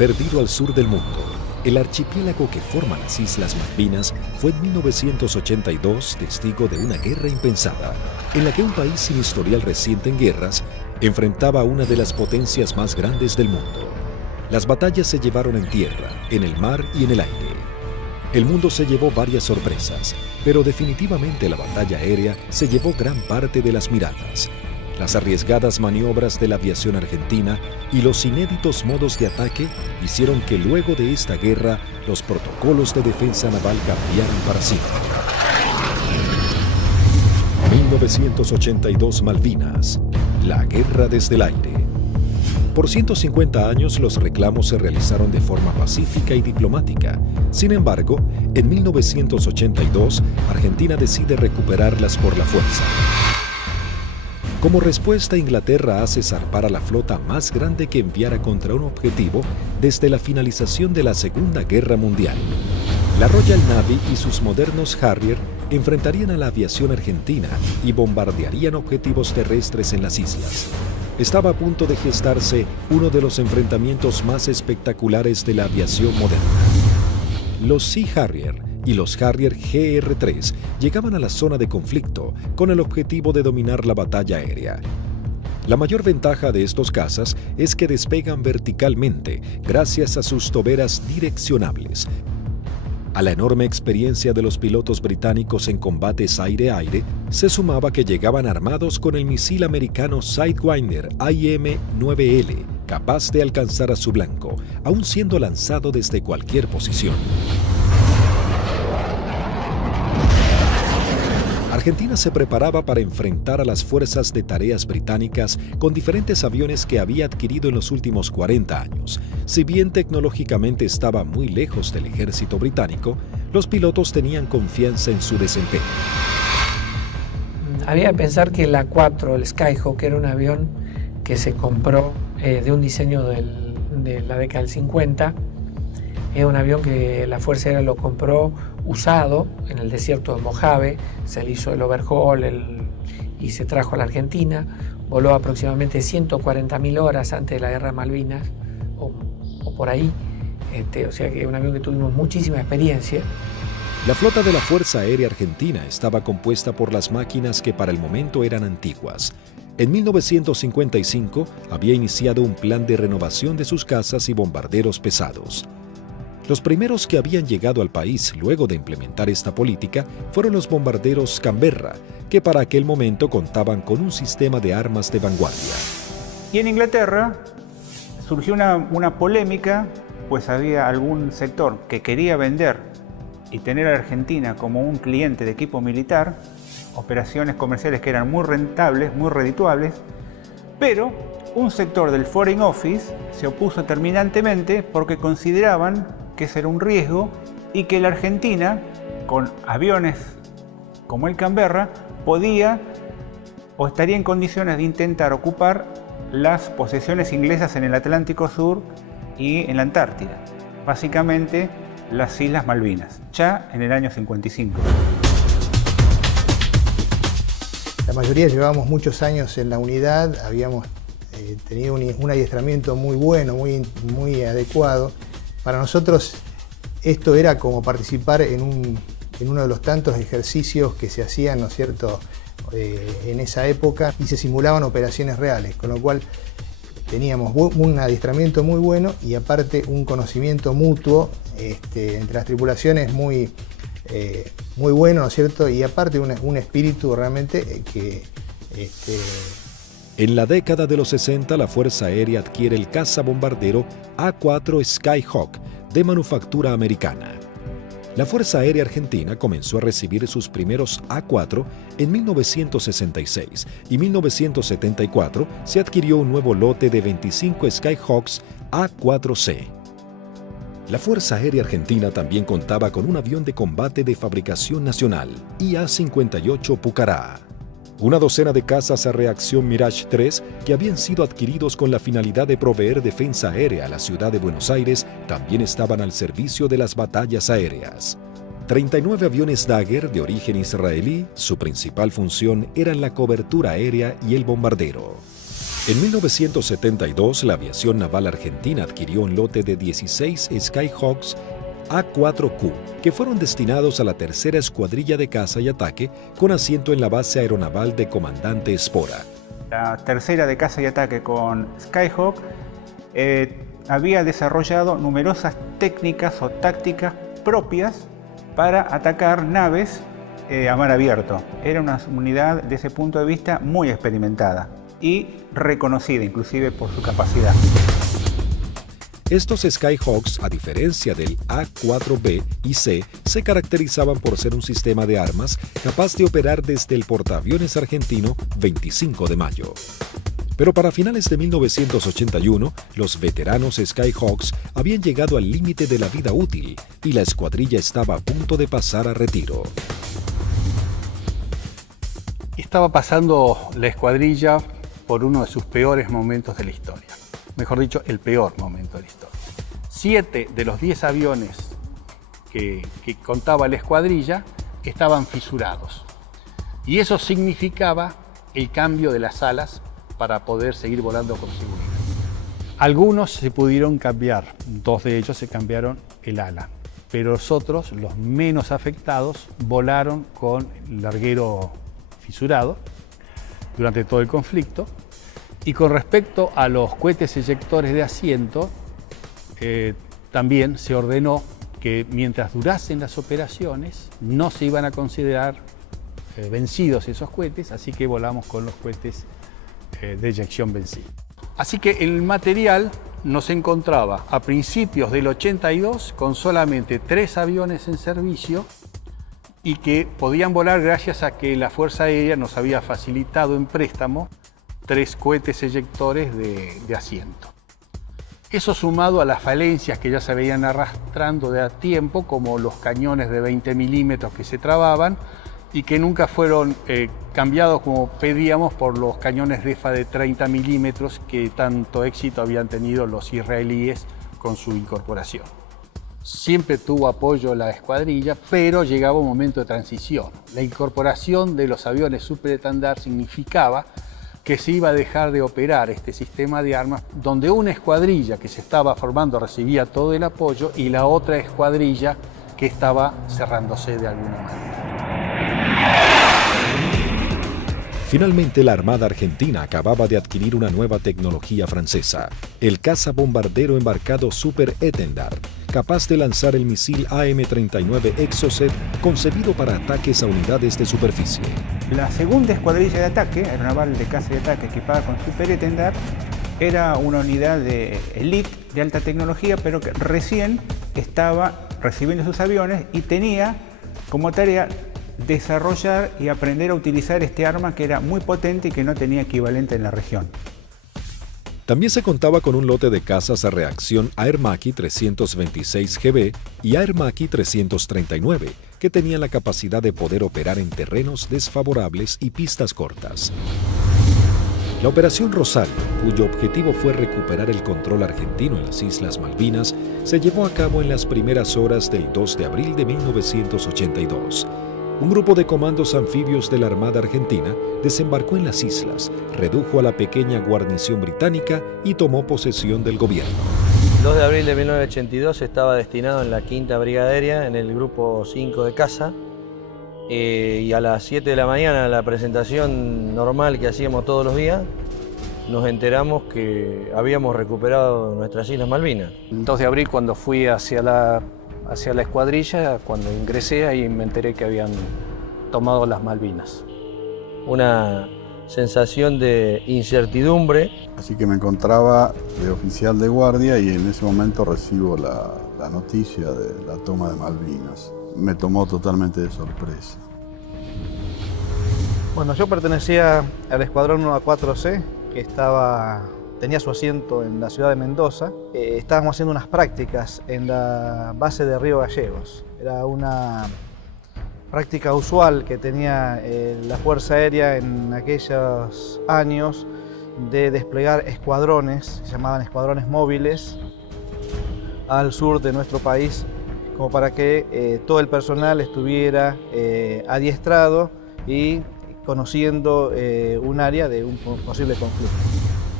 Perdido al sur del mundo, el archipiélago que forma las Islas Malvinas fue en 1982 testigo de una guerra impensada, en la que un país sin historial reciente en guerras enfrentaba a una de las potencias más grandes del mundo. Las batallas se llevaron en tierra, en el mar y en el aire. El mundo se llevó varias sorpresas, pero definitivamente la batalla aérea se llevó gran parte de las miradas. Las arriesgadas maniobras de la aviación argentina y los inéditos modos de ataque hicieron que luego de esta guerra los protocolos de defensa naval cambiaran para siempre. 1982 Malvinas, la guerra desde el aire. Por 150 años los reclamos se realizaron de forma pacífica y diplomática. Sin embargo, en 1982, Argentina decide recuperarlas por la fuerza. Como respuesta, Inglaterra hace zarpar a la flota más grande que enviara contra un objetivo desde la finalización de la Segunda Guerra Mundial. La Royal Navy y sus modernos Harrier enfrentarían a la aviación argentina y bombardearían objetivos terrestres en las islas. Estaba a punto de gestarse uno de los enfrentamientos más espectaculares de la aviación moderna. Los Sea Harrier y los Harrier GR-3 llegaban a la zona de conflicto con el objetivo de dominar la batalla aérea. La mayor ventaja de estos cazas es que despegan verticalmente gracias a sus toberas direccionables. A la enorme experiencia de los pilotos británicos en combates aire-aire, se sumaba que llegaban armados con el misil americano Sidewinder IM-9L, capaz de alcanzar a su blanco, aun siendo lanzado desde cualquier posición. Argentina se preparaba para enfrentar a las fuerzas de tareas británicas con diferentes aviones que había adquirido en los últimos 40 años. Si bien tecnológicamente estaba muy lejos del ejército británico, los pilotos tenían confianza en su desempeño. Había que pensar que el A4, el Skyhawk, era un avión que se compró de un diseño de la década del 50. Es un avión que la Fuerza Aérea lo compró usado en el desierto de Mojave, se le hizo el overhaul y se trajo a la Argentina. Voló aproximadamente 140.000 horas antes de la Guerra de Malvinas, o por ahí. O sea que es un avión que tuvimos muchísima experiencia. La flota de la Fuerza Aérea Argentina estaba compuesta por las máquinas que para el momento eran antiguas. En 1955 había iniciado un plan de renovación de sus cazas y bombarderos pesados. Los primeros que habían llegado al país luego de implementar esta política fueron los bombarderos Canberra, que para aquel momento contaban con un sistema de armas de vanguardia. Y en Inglaterra surgió una polémica, pues había algún sector que quería vender y tener a Argentina como un cliente de equipo militar, operaciones comerciales que eran muy rentables, muy redituables, pero un sector del Foreign Office se opuso terminantemente porque consideraban que ese era un riesgo y que la Argentina, con aviones como el Canberra, podía o estaría en condiciones de intentar ocupar las posesiones inglesas en el Atlántico Sur y en la Antártida, básicamente las Islas Malvinas, ya en el año 55. La mayoría llevábamos muchos años en la unidad, habíamos tenido un adiestramiento muy bueno, muy adecuado. Para nosotros esto era como participar en uno de los tantos ejercicios que se hacían, ¿no es cierto?, en esa época, y se simulaban operaciones reales, con lo cual teníamos un adiestramiento muy bueno y aparte un conocimiento mutuo entre las tripulaciones muy bueno, ¿no es cierto?, y aparte un espíritu realmente que... En la década de los 60, la Fuerza Aérea adquiere el cazabombardero A4 Skyhawk de manufactura americana. La Fuerza Aérea Argentina comenzó a recibir sus primeros A4 en 1966 y en 1974 se adquirió un nuevo lote de 25 Skyhawks A4C. La Fuerza Aérea Argentina también contaba con un avión de combate de fabricación nacional, IA-58 Pucará. Una docena de cazas a reacción Mirage 3 que habían sido adquiridos con la finalidad de proveer defensa aérea a la ciudad de Buenos Aires también estaban al servicio de las batallas aéreas. 39 aviones Dagger de origen israelí, su principal función era la cobertura aérea y el bombardero. En 1972, la aviación naval argentina adquirió un lote de 16 Skyhawks A4Q, que fueron destinados a la tercera escuadrilla de caza y ataque con asiento en la base aeronaval de Comandante Espora. La tercera de caza y ataque con Skyhawk había desarrollado numerosas técnicas o tácticas propias para atacar naves a mar abierto. Era una unidad desde ese punto de vista muy experimentada y reconocida inclusive por su capacidad. Estos Skyhawks, a diferencia del A4B y C, se caracterizaban por ser un sistema de armas capaz de operar desde el portaaviones argentino 25 de mayo. Pero para finales de 1981, los veteranos Skyhawks habían llegado al límite de la vida útil y la escuadrilla estaba a punto de pasar a retiro. Estaba pasando la escuadrilla por uno de sus peores momentos de la historia. Mejor dicho, el peor momento de la historia. 7 de los 10 aviones que contaba la escuadrilla estaban fisurados. Y eso significaba el cambio de las alas para poder seguir volando con seguridad. Algunos se pudieron cambiar, 2 de ellos se cambiaron el ala, pero los otros, los menos afectados, volaron con el larguero fisurado durante todo el conflicto. Y con respecto a los cohetes eyectores de asiento, también se ordenó que mientras durasen las operaciones no se iban a considerar vencidos esos cohetes, así que volamos con los cohetes de eyección vencida. Así que el material nos encontraba a principios del 82 con solamente 3 aviones en servicio y que podían volar gracias a que la Fuerza Aérea nos había facilitado en préstamo 3 cohetes eyectores de asiento. Eso sumado a las falencias que ya se veían arrastrando de a tiempo, como los cañones de 20 milímetros que se trababan y que nunca fueron cambiados como pedíamos por los cañones DEFA de 30 milímetros que tanto éxito habían tenido los israelíes con su incorporación. Siempre tuvo apoyo la escuadrilla, pero llegaba un momento de transición. La incorporación de los aviones superestandar significaba que se iba a dejar de operar este sistema de armas, donde una escuadrilla que se estaba formando recibía todo el apoyo y la otra escuadrilla que estaba cerrándose de alguna manera. Finalmente, la Armada Argentina acababa de adquirir una nueva tecnología francesa, el cazabombardero embarcado Super Étendard, capaz de lanzar el misil AM-39 Exocet concebido para ataques a unidades de superficie. La segunda escuadrilla de ataque, aeronaval de caza y ataque equipada con Super Étendard, era una unidad de elite de alta tecnología, pero que recién estaba recibiendo sus aviones y tenía como tarea desarrollar y aprender a utilizar este arma que era muy potente y que no tenía equivalente en la región. También se contaba con un lote de cazas a reacción Air Macchi 326GB y Air Macchi 339, que tenían la capacidad de poder operar en terrenos desfavorables y pistas cortas. La Operación Rosario, cuyo objetivo fue recuperar el control argentino en las Islas Malvinas, se llevó a cabo en las primeras horas del 2 de abril de 1982. Un grupo de comandos anfibios de la Armada Argentina desembarcó en las islas, redujo a la pequeña guarnición británica y tomó posesión del gobierno. El 2 de abril de 1982 estaba destinado en la 5ª Brigada Aérea, en el grupo 5 de caza, y a las 7 de la mañana, en la presentación normal que hacíamos todos los días, nos enteramos que habíamos recuperado nuestras Islas Malvinas. El 2 de abril, cuando fui hacia la escuadrilla, cuando ingresé, ahí me enteré que habían tomado las Malvinas. Una sensación de incertidumbre. Así que me encontraba de oficial de guardia y en ese momento recibo la noticia de la toma de Malvinas. Me tomó totalmente de sorpresa. Bueno, yo pertenecía al escuadrón 1A4C, que tenía su asiento en la ciudad de Mendoza. Estábamos haciendo unas prácticas en la base de Río Gallegos. Era una práctica usual que tenía la Fuerza Aérea en aquellos años de desplegar escuadrones, se llamaban escuadrones móviles, al sur de nuestro país, como para que todo el personal estuviera adiestrado y conociendo un área de un posible conflicto.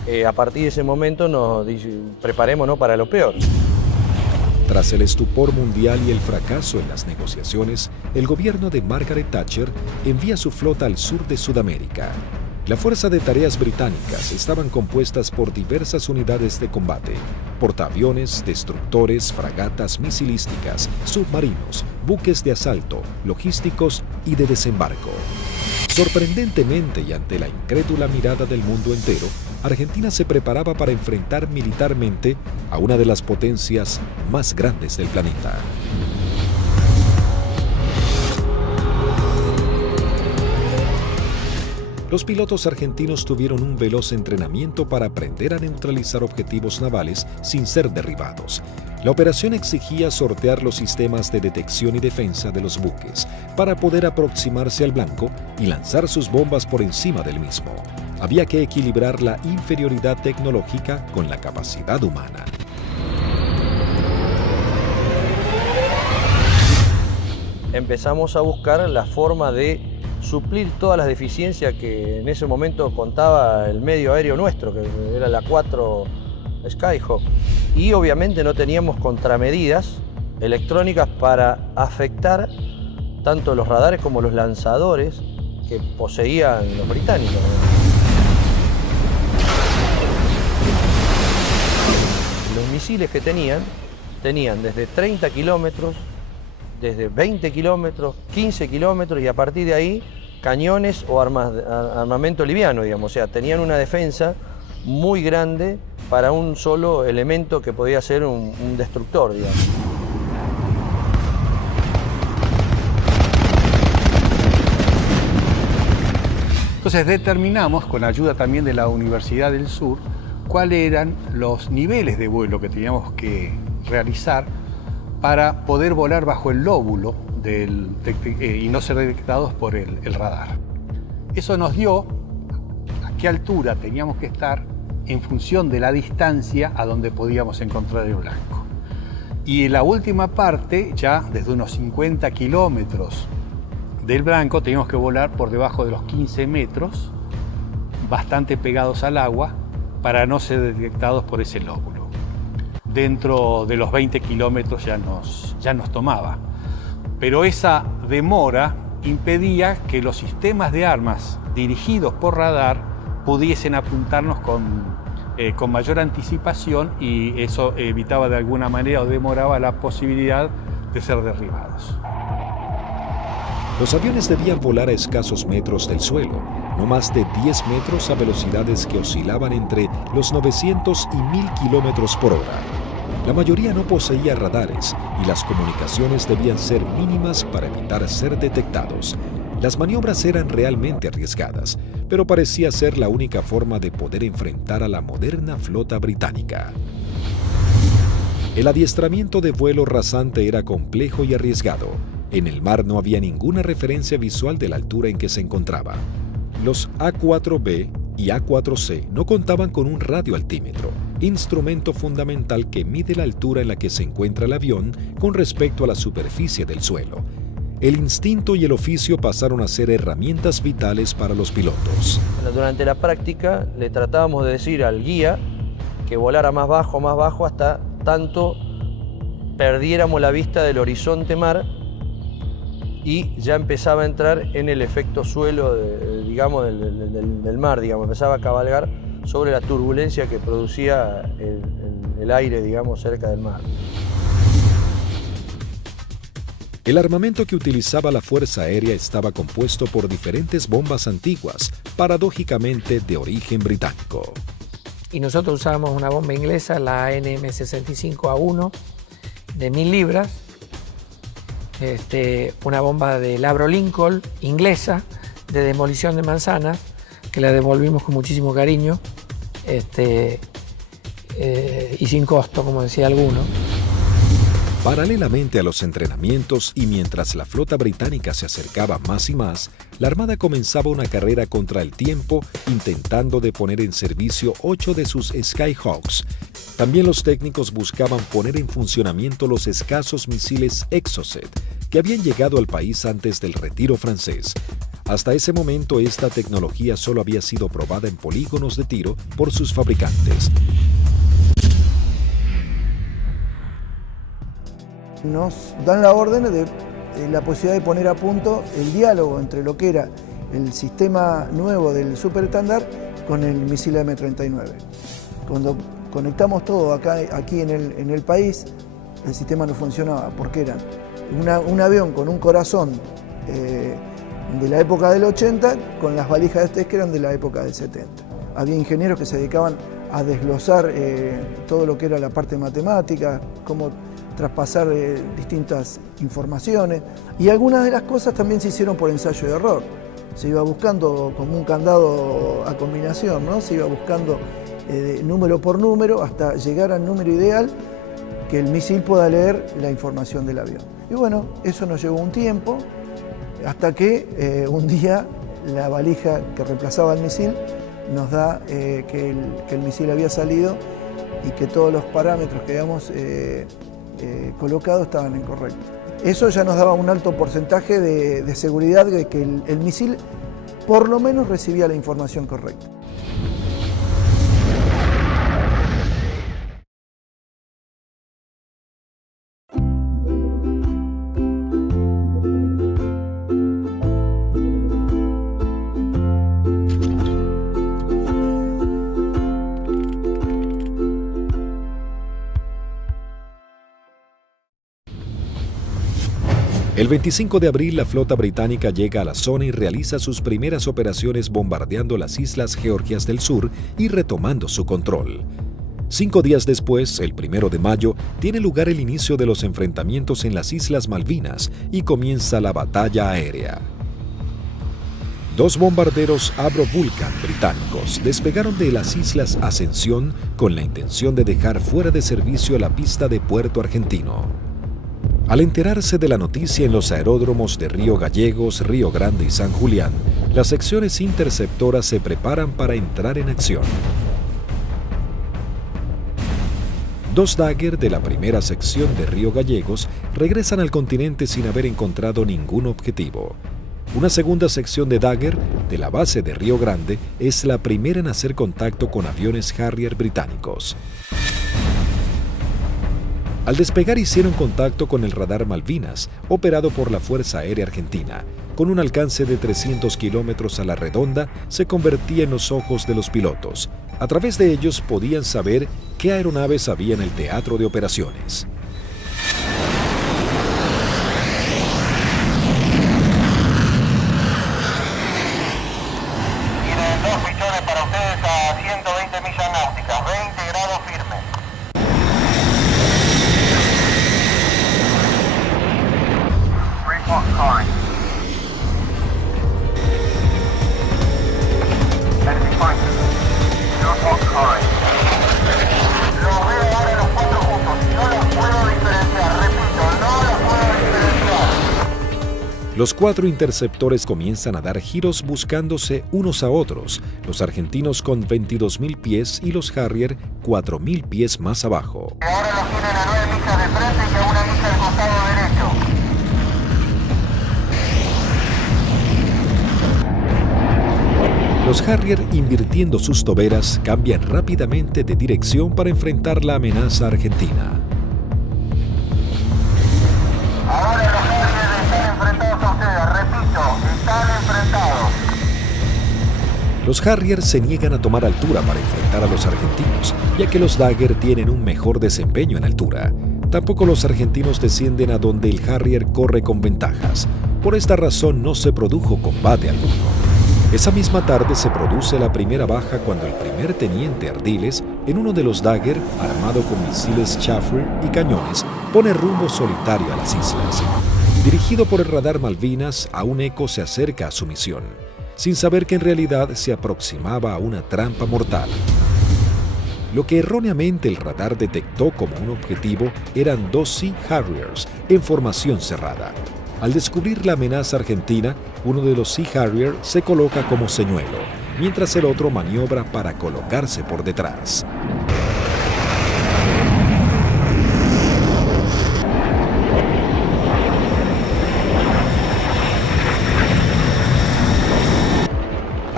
A partir de ese momento nos preparémonos para lo peor. Tras el estupor mundial y el fracaso en las negociaciones, el gobierno de Margaret Thatcher envía su flota al sur de Sudamérica. La Fuerza de Tareas Británicas estaban compuestas por diversas unidades de combate, portaaviones, destructores, fragatas misilísticas, submarinos, buques de asalto, logísticos y de desembarco. Sorprendentemente y ante la incrédula mirada del mundo entero, Argentina se preparaba para enfrentar militarmente a una de las potencias más grandes del planeta. Los pilotos argentinos tuvieron un veloz entrenamiento para aprender a neutralizar objetivos navales sin ser derribados. La operación exigía sortear los sistemas de detección y defensa de los buques para poder aproximarse al blanco y lanzar sus bombas por encima del mismo. Había que equilibrar la inferioridad tecnológica con la capacidad humana. Empezamos a buscar la forma de suplir todas las deficiencias que en ese momento contaba el medio aéreo nuestro, que era la 4 Skyhawk. Y obviamente no teníamos contramedidas electrónicas para afectar tanto los radares como los lanzadores que poseían los británicos. Los misiles que tenían desde 30 kilómetros, desde 20 kilómetros, 15 kilómetros y a partir de ahí cañones o armamento liviano, digamos. O sea, tenían una defensa muy grande para un solo elemento que podía ser un destructor, digamos. Entonces determinamos, con ayuda también de la Universidad del Sur, cuáles eran los niveles de vuelo que teníamos que realizar para poder volar bajo el lóbulo y no ser detectados por el radar. Eso nos dio a qué altura teníamos que estar en función de la distancia a donde podíamos encontrar el blanco. Y en la última parte, ya desde unos 50 kilómetros del blanco, teníamos que volar por debajo de los 15 metros, bastante pegados al agua, para no ser detectados por ese lóbulo. Dentro de los 20 kilómetros ya nos tomaba. Pero esa demora impedía que los sistemas de armas dirigidos por radar pudiesen apuntarnos con mayor anticipación y eso evitaba de alguna manera o demoraba la posibilidad de ser derribados. Los aviones debían volar a escasos metros del suelo, no más de 10 metros a velocidades que oscilaban entre los 900 y 1000 kilómetros por hora. La mayoría no poseía radares y las comunicaciones debían ser mínimas para evitar ser detectados. Las maniobras eran realmente arriesgadas, pero parecía ser la única forma de poder enfrentar a la moderna flota británica. El adiestramiento de vuelo rasante era complejo y arriesgado. En el mar no había ninguna referencia visual de la altura en que se encontraba. Los A4B y A4C no contaban con un radioaltímetro, instrumento fundamental que mide la altura en la que se encuentra el avión con respecto a la superficie del suelo. El instinto y el oficio pasaron a ser herramientas vitales para los pilotos. Durante la práctica le tratábamos de decir al guía que volara más bajo, hasta tanto perdiéramos la vista del horizonte mar y ya empezaba a entrar en el efecto suelo del mar, digamos, empezaba a cabalgar sobre la turbulencia que producía el aire, digamos, cerca del mar. El armamento que utilizaba la Fuerza Aérea estaba compuesto por diferentes bombas antiguas, paradójicamente de origen británico. Y nosotros usábamos una bomba inglesa, la ANM65A1, de 1000 libras, una bomba de Labro Lincoln, inglesa, de demolición de manzanas, que la devolvimos con muchísimo cariño y sin costo, como decía alguno. Paralelamente a los entrenamientos y mientras la flota británica se acercaba más y más, la Armada comenzaba una carrera contra el tiempo intentando de poner en servicio 8 de sus Skyhawks. También los técnicos buscaban poner en funcionamiento los escasos misiles Exocet que habían llegado al país antes del retiro francés. Hasta ese momento, esta tecnología solo había sido probada en polígonos de tiro por sus fabricantes. Nos dan la orden de la posibilidad de poner a punto el diálogo entre lo que era el sistema nuevo del super estándar con el misil M39. Cuando conectamos todo aquí en el país, el sistema no funcionaba porque era un avión con un corazón de la época del 80 con las valijas de test que eran de la época del 70. Había ingenieros que se dedicaban a desglosar todo lo que era la parte matemática, cómo traspasar distintas informaciones, y algunas de las cosas también se hicieron por ensayo y error. Se iba buscando como un candado a combinación, ¿no? Se iba buscando número por número hasta llegar al número ideal que el misil pueda leer la información del avión. Y bueno, eso nos llevó un tiempo, hasta que un día la valija que reemplazaba al misil nos da que el misil había salido y que todos los parámetros que habíamos colocado estaban incorrectos. Eso ya nos daba un alto porcentaje de seguridad de que el misil por lo menos recibía la información correcta. El 25 de abril, la flota británica llega a la zona y realiza sus primeras operaciones bombardeando las Islas Georgias del Sur y retomando su control. 5 días después, el 1 de mayo, tiene lugar el inicio de los enfrentamientos en las Islas Malvinas y comienza la batalla aérea. 2 bombarderos Avro Vulcan británicos despegaron de las Islas Ascensión con la intención de dejar fuera de servicio la pista de Puerto Argentino. Al enterarse de la noticia en los aeródromos de Río Gallegos, Río Grande y San Julián, las secciones interceptoras se preparan para entrar en acción. 2 Dagger de la primera sección de Río Gallegos regresan al continente sin haber encontrado ningún objetivo. Una segunda sección de Dagger de la base de Río Grande es la primera en hacer contacto con aviones Harrier británicos. Al despegar hicieron contacto con el radar Malvinas, operado por la Fuerza Aérea Argentina. Con un alcance de 300 kilómetros a la redonda, se convertía en los ojos de los pilotos. A través de ellos podían saber qué aeronaves había en el teatro de operaciones. Tienen 2 pichones para ustedes a 120 millas náuticas, 20 grados firme. Los veo ahora los 4 juntos, no los puedo diferenciar, repito, no los puedo diferenciar. Los 4 interceptores comienzan a dar giros buscándose unos a otros, los argentinos con 22.000 pies y los Harrier 4.000 pies más abajo. Ahora los tienen a 9 millas de frente y a 1 milla al costado derecho. Los Harrier, invirtiendo sus toberas, cambian rápidamente de dirección para enfrentar la amenaza argentina. Ahora los Harrier están enfrentados a ustedes, repito, están enfrentados. Los Harrier se niegan a tomar altura para enfrentar a los argentinos, ya que los Dagger tienen un mejor desempeño en altura. Tampoco los argentinos descienden a donde el Harrier corre con ventajas. Por esta razón no se produjo combate alguno. Esa misma tarde se produce la primera baja cuando el primer teniente Ardiles, en uno de los Dagger, armado con misiles Chaffir y cañones, pone rumbo solitario a las islas. Dirigido por el radar Malvinas, aún Eco se acerca a su misión, sin saber que en realidad se aproximaba a una trampa mortal. Lo que erróneamente el radar detectó como un objetivo eran 2 Sea Harriers en formación cerrada. Al descubrir la amenaza argentina, uno de los Sea Harrier se coloca como señuelo, mientras el otro maniobra para colocarse por detrás.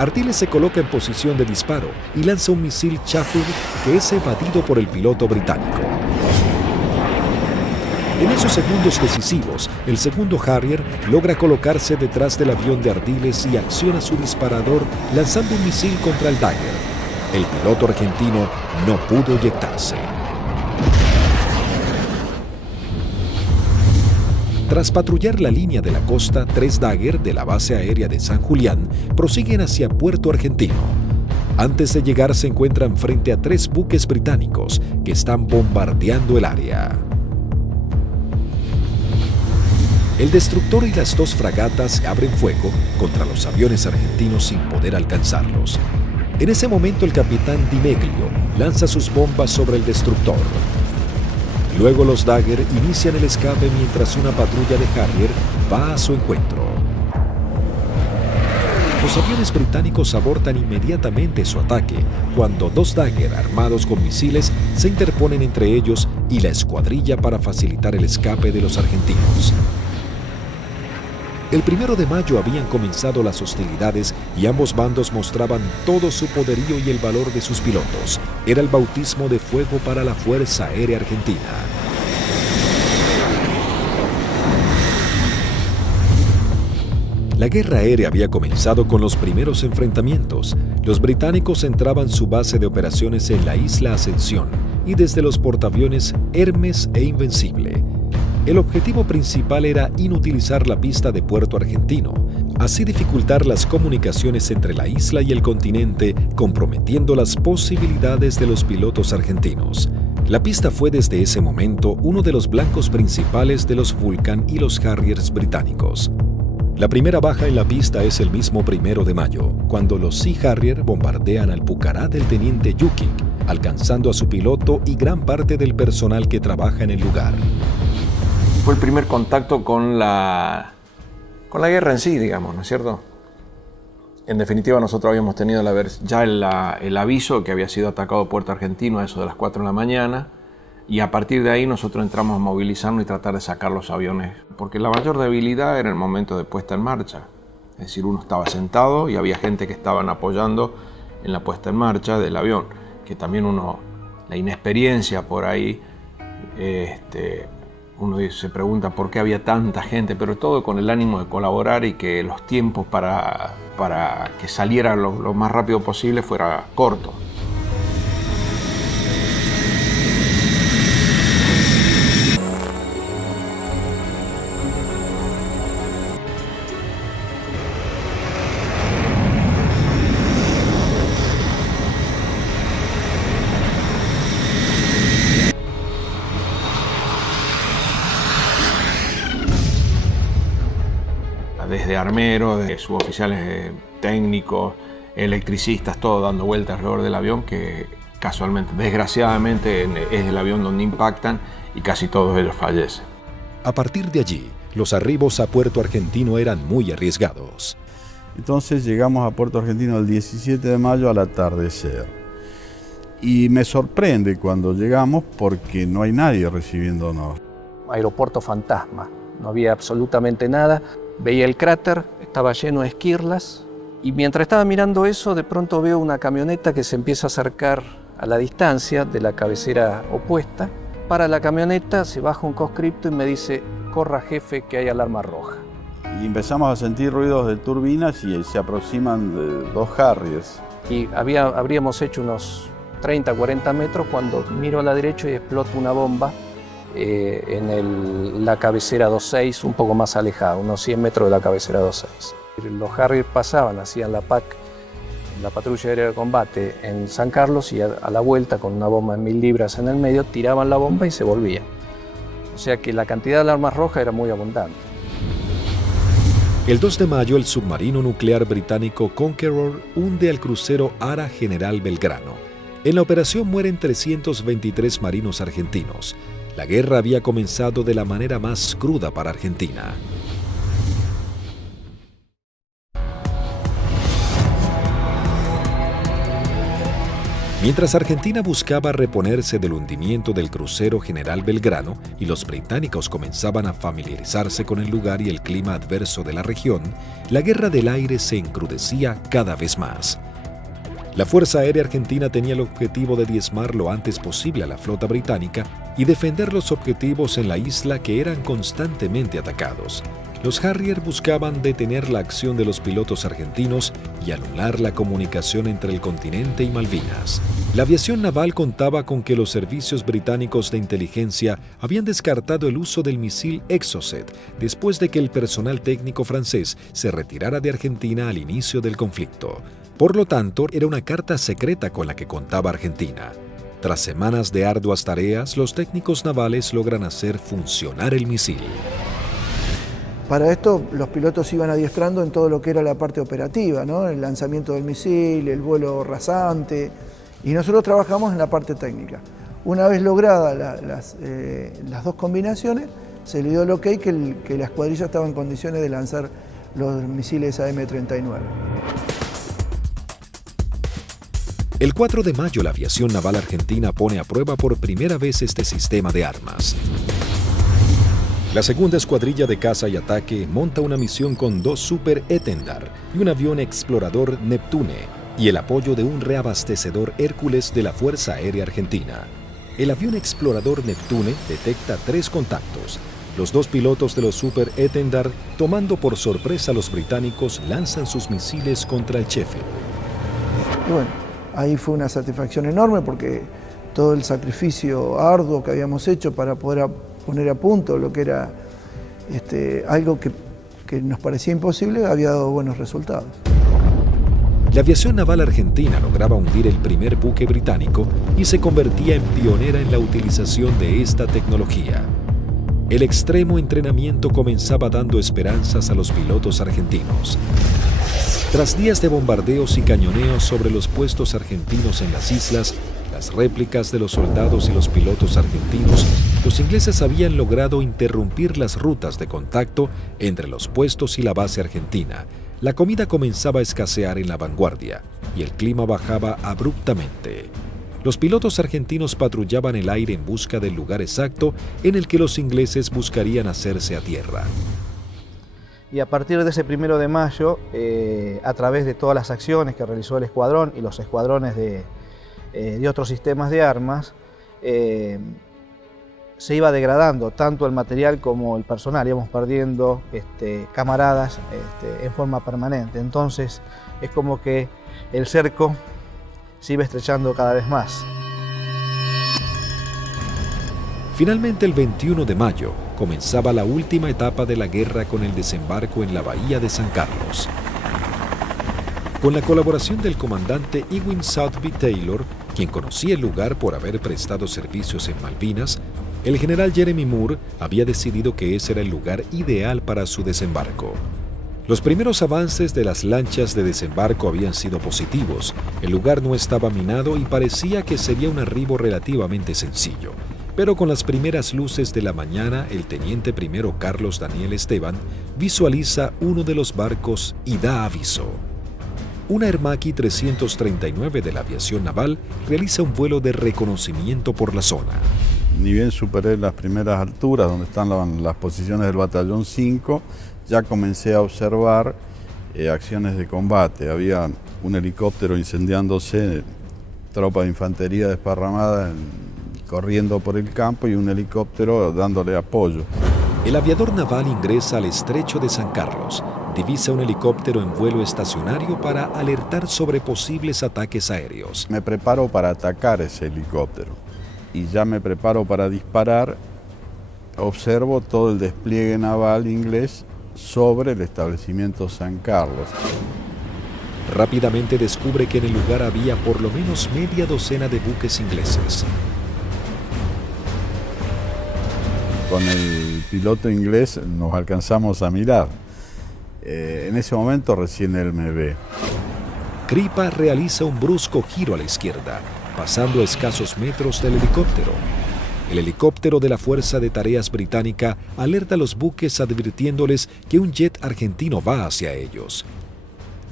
Ardiles se coloca en posición de disparo y lanza un misil Chafford que es evadido por el piloto británico. En esos segundos decisivos, el segundo Harrier logra colocarse detrás del avión de Ardiles y acciona su disparador lanzando un misil contra el Dagger. El piloto argentino no pudo eyectarse. Tras patrullar la línea de la costa, 3 Dagger de la base aérea de San Julián prosiguen hacia Puerto Argentino. Antes de llegar se encuentran frente a 3 buques británicos que están bombardeando el área. El destructor y las 2 fragatas abren fuego contra los aviones argentinos sin poder alcanzarlos. En ese momento el capitán Di Meglio lanza sus bombas sobre el destructor. Luego los Dagger inician el escape mientras una patrulla de Harrier va a su encuentro. Los aviones británicos abortan inmediatamente su ataque cuando 2 Dagger armados con misiles se interponen entre ellos y la escuadrilla para facilitar el escape de los argentinos. El 1 de mayo habían comenzado las hostilidades y ambos bandos mostraban todo su poderío y el valor de sus pilotos. Era el bautismo de fuego para la Fuerza Aérea Argentina. La guerra aérea había comenzado con los primeros enfrentamientos. Los británicos entraban su base de operaciones en la isla Ascensión y desde los portaaviones Hermes e Invencible. El objetivo principal era inutilizar la pista de Puerto Argentino, así dificultar las comunicaciones entre la isla y el continente, comprometiendo las posibilidades de los pilotos argentinos. La pista fue desde ese momento uno de los blancos principales de los Vulcan y los Harriers británicos. La primera baja en la pista es el mismo 1 de mayo, cuando los Sea Harrier bombardean al Pucará del teniente Yukik, alcanzando a su piloto y gran parte del personal que trabaja en el lugar. Fue el primer contacto con la guerra en sí, digamos, ¿no es cierto? En definitiva, nosotros habíamos tenido ya el aviso que había sido atacado Puerto Argentino a eso de las 4 de la mañana, y a partir de ahí nosotros entramos a movilizarnos y tratar de sacar los aviones, porque la mayor debilidad era el momento de puesta en marcha. Es decir, uno estaba sentado y había gente que estaban apoyando en la puesta en marcha del avión, que también la inexperiencia por ahí, uno se pregunta por qué había tanta gente, pero todo con el ánimo de colaborar y que los tiempos para que saliera lo más rápido posible fuera corto. Desde armeros, de suboficiales técnicos, electricistas, todo dando vueltas alrededor del avión, que casualmente, desgraciadamente, es el avión donde impactan y casi todos ellos fallecen. A partir de allí, los arribos a Puerto Argentino eran muy arriesgados. Entonces llegamos a Puerto Argentino el 17 de mayo al atardecer. Y me sorprende cuando llegamos porque no hay nadie recibiéndonos. Aeropuerto fantasma, no había absolutamente nada. Veía el cráter, estaba lleno de esquirlas, y mientras estaba mirando eso, de pronto veo una camioneta que se empieza a acercar a la distancia de la cabecera opuesta. Para la camioneta, se baja un conscripto y me dice: corra jefe, que hay alarma roja. Y empezamos a sentir ruidos de turbinas y se aproximan 2 Harriers. Y habríamos hecho unos 30, 40 metros cuando miro a la derecha y explota una bomba en la cabecera 26, un poco más alejada, unos 100 metros de la cabecera 26. Los Harrier pasaban, hacían la PAC, la patrulla aérea de combate en San Carlos, y a la vuelta con una bomba de 1000 libras en el medio, tiraban la bomba y se volvían. O sea que la cantidad de alarmas rojas era muy abundante. El 2 de mayo, el submarino nuclear británico Conqueror hunde al crucero Ara General Belgrano. En la operación mueren 323 marinos argentinos. La guerra había comenzado de la manera más cruda para Argentina. Mientras Argentina buscaba reponerse del hundimiento del crucero General Belgrano y los británicos comenzaban a familiarizarse con el lugar y el clima adverso de la región, la guerra del aire se encrudecía cada vez más. La Fuerza Aérea Argentina tenía el objetivo de diezmar lo antes posible a la flota británica y defender los objetivos en la isla que eran constantemente atacados. Los Harrier buscaban detener la acción de los pilotos argentinos y anular la comunicación entre el continente y Malvinas. La aviación naval contaba con que los servicios británicos de inteligencia habían descartado el uso del misil Exocet después de que el personal técnico francés se retirara de Argentina al inicio del conflicto. Por lo tanto, era una carta secreta con la que contaba Argentina. Tras semanas de arduas tareas, los técnicos navales logran hacer funcionar el misil. Para esto, los pilotos iban adiestrando en todo lo que era la parte operativa, ¿no? El lanzamiento del misil, el vuelo rasante, y nosotros trabajamos en la parte técnica. Una vez logradas las dos combinaciones, se le dio el ok que la escuadrilla estaba en condiciones de lanzar los misiles AM-39. El 4 de mayo, la aviación naval argentina pone a prueba por primera vez este sistema de armas. La segunda escuadrilla de caza y ataque monta una misión con 2 Super Etendard y un avión explorador Neptune y el apoyo de un reabastecedor Hércules de la Fuerza Aérea Argentina. El avión explorador Neptune detecta 3 contactos. Los 2 pilotos de los Super Etendard, tomando por sorpresa a los británicos, lanzan sus misiles contra el Sheffield. Y bueno, ahí fue una satisfacción enorme porque todo el sacrificio arduo que habíamos hecho para poder poner a punto lo que era algo que nos parecía imposible, había dado buenos resultados. La aviación naval argentina lograba hundir el primer buque británico y se convertía en pionera en la utilización de esta tecnología. El extremo entrenamiento comenzaba dando esperanzas a los pilotos argentinos. Tras días de bombardeos y cañoneos sobre los puestos argentinos en las islas, las réplicas de los soldados y los pilotos argentinos, los ingleses habían logrado interrumpir las rutas de contacto entre los puestos y la base argentina. La comida comenzaba a escasear en la vanguardia y el clima bajaba abruptamente. Los pilotos argentinos patrullaban el aire en busca del lugar exacto en el que los ingleses buscarían hacerse a tierra. Y a partir de ese 1 de mayo, a través de todas las acciones que realizó el escuadrón y los escuadrones de otros sistemas de armas, se iba degradando tanto el material como el personal, íbamos perdiendo camaradas en forma permanente. Entonces es como que el cerco se iba estrechando cada vez más. Finalmente, el 21 de mayo, comenzaba la última etapa de la guerra con el desembarco en la bahía de San Carlos. Con la colaboración del comandante Ewing Southby Taylor, quien conocía el lugar por haber prestado servicios en Malvinas, el general Jeremy Moore había decidido que ese era el lugar ideal para su desembarco. Los primeros avances de las lanchas de desembarco habían sido positivos. El lugar no estaba minado y parecía que sería un arribo relativamente sencillo. Pero con las primeras luces de la mañana, el teniente primero Carlos Daniel Esteban visualiza uno de los barcos y da aviso. Una Hermaki 339 de la aviación naval realiza un vuelo de reconocimiento por la zona. Ni bien superé las primeras alturas donde están las posiciones del batallón 5, ya comencé a observar acciones de combate. Había un helicóptero incendiándose, tropa de infantería desparramada corriendo por el campo y un helicóptero dándole apoyo. El aviador naval ingresa al estrecho de San Carlos, divisa un helicóptero en vuelo estacionario para alertar sobre posibles ataques aéreos. Me preparo para atacar ese helicóptero y ya me preparo para disparar. Observo todo el despliegue naval inglés sobre el establecimiento San Carlos. Rápidamente descubre que en el lugar había por lo menos media docena de buques ingleses. Con el piloto inglés nos alcanzamos a mirar. En ese momento recién él me ve. Kripa realiza un brusco giro a la izquierda, pasando a escasos metros del helicóptero. El helicóptero de la Fuerza de Tareas Británica alerta a los buques advirtiéndoles que un jet argentino va hacia ellos.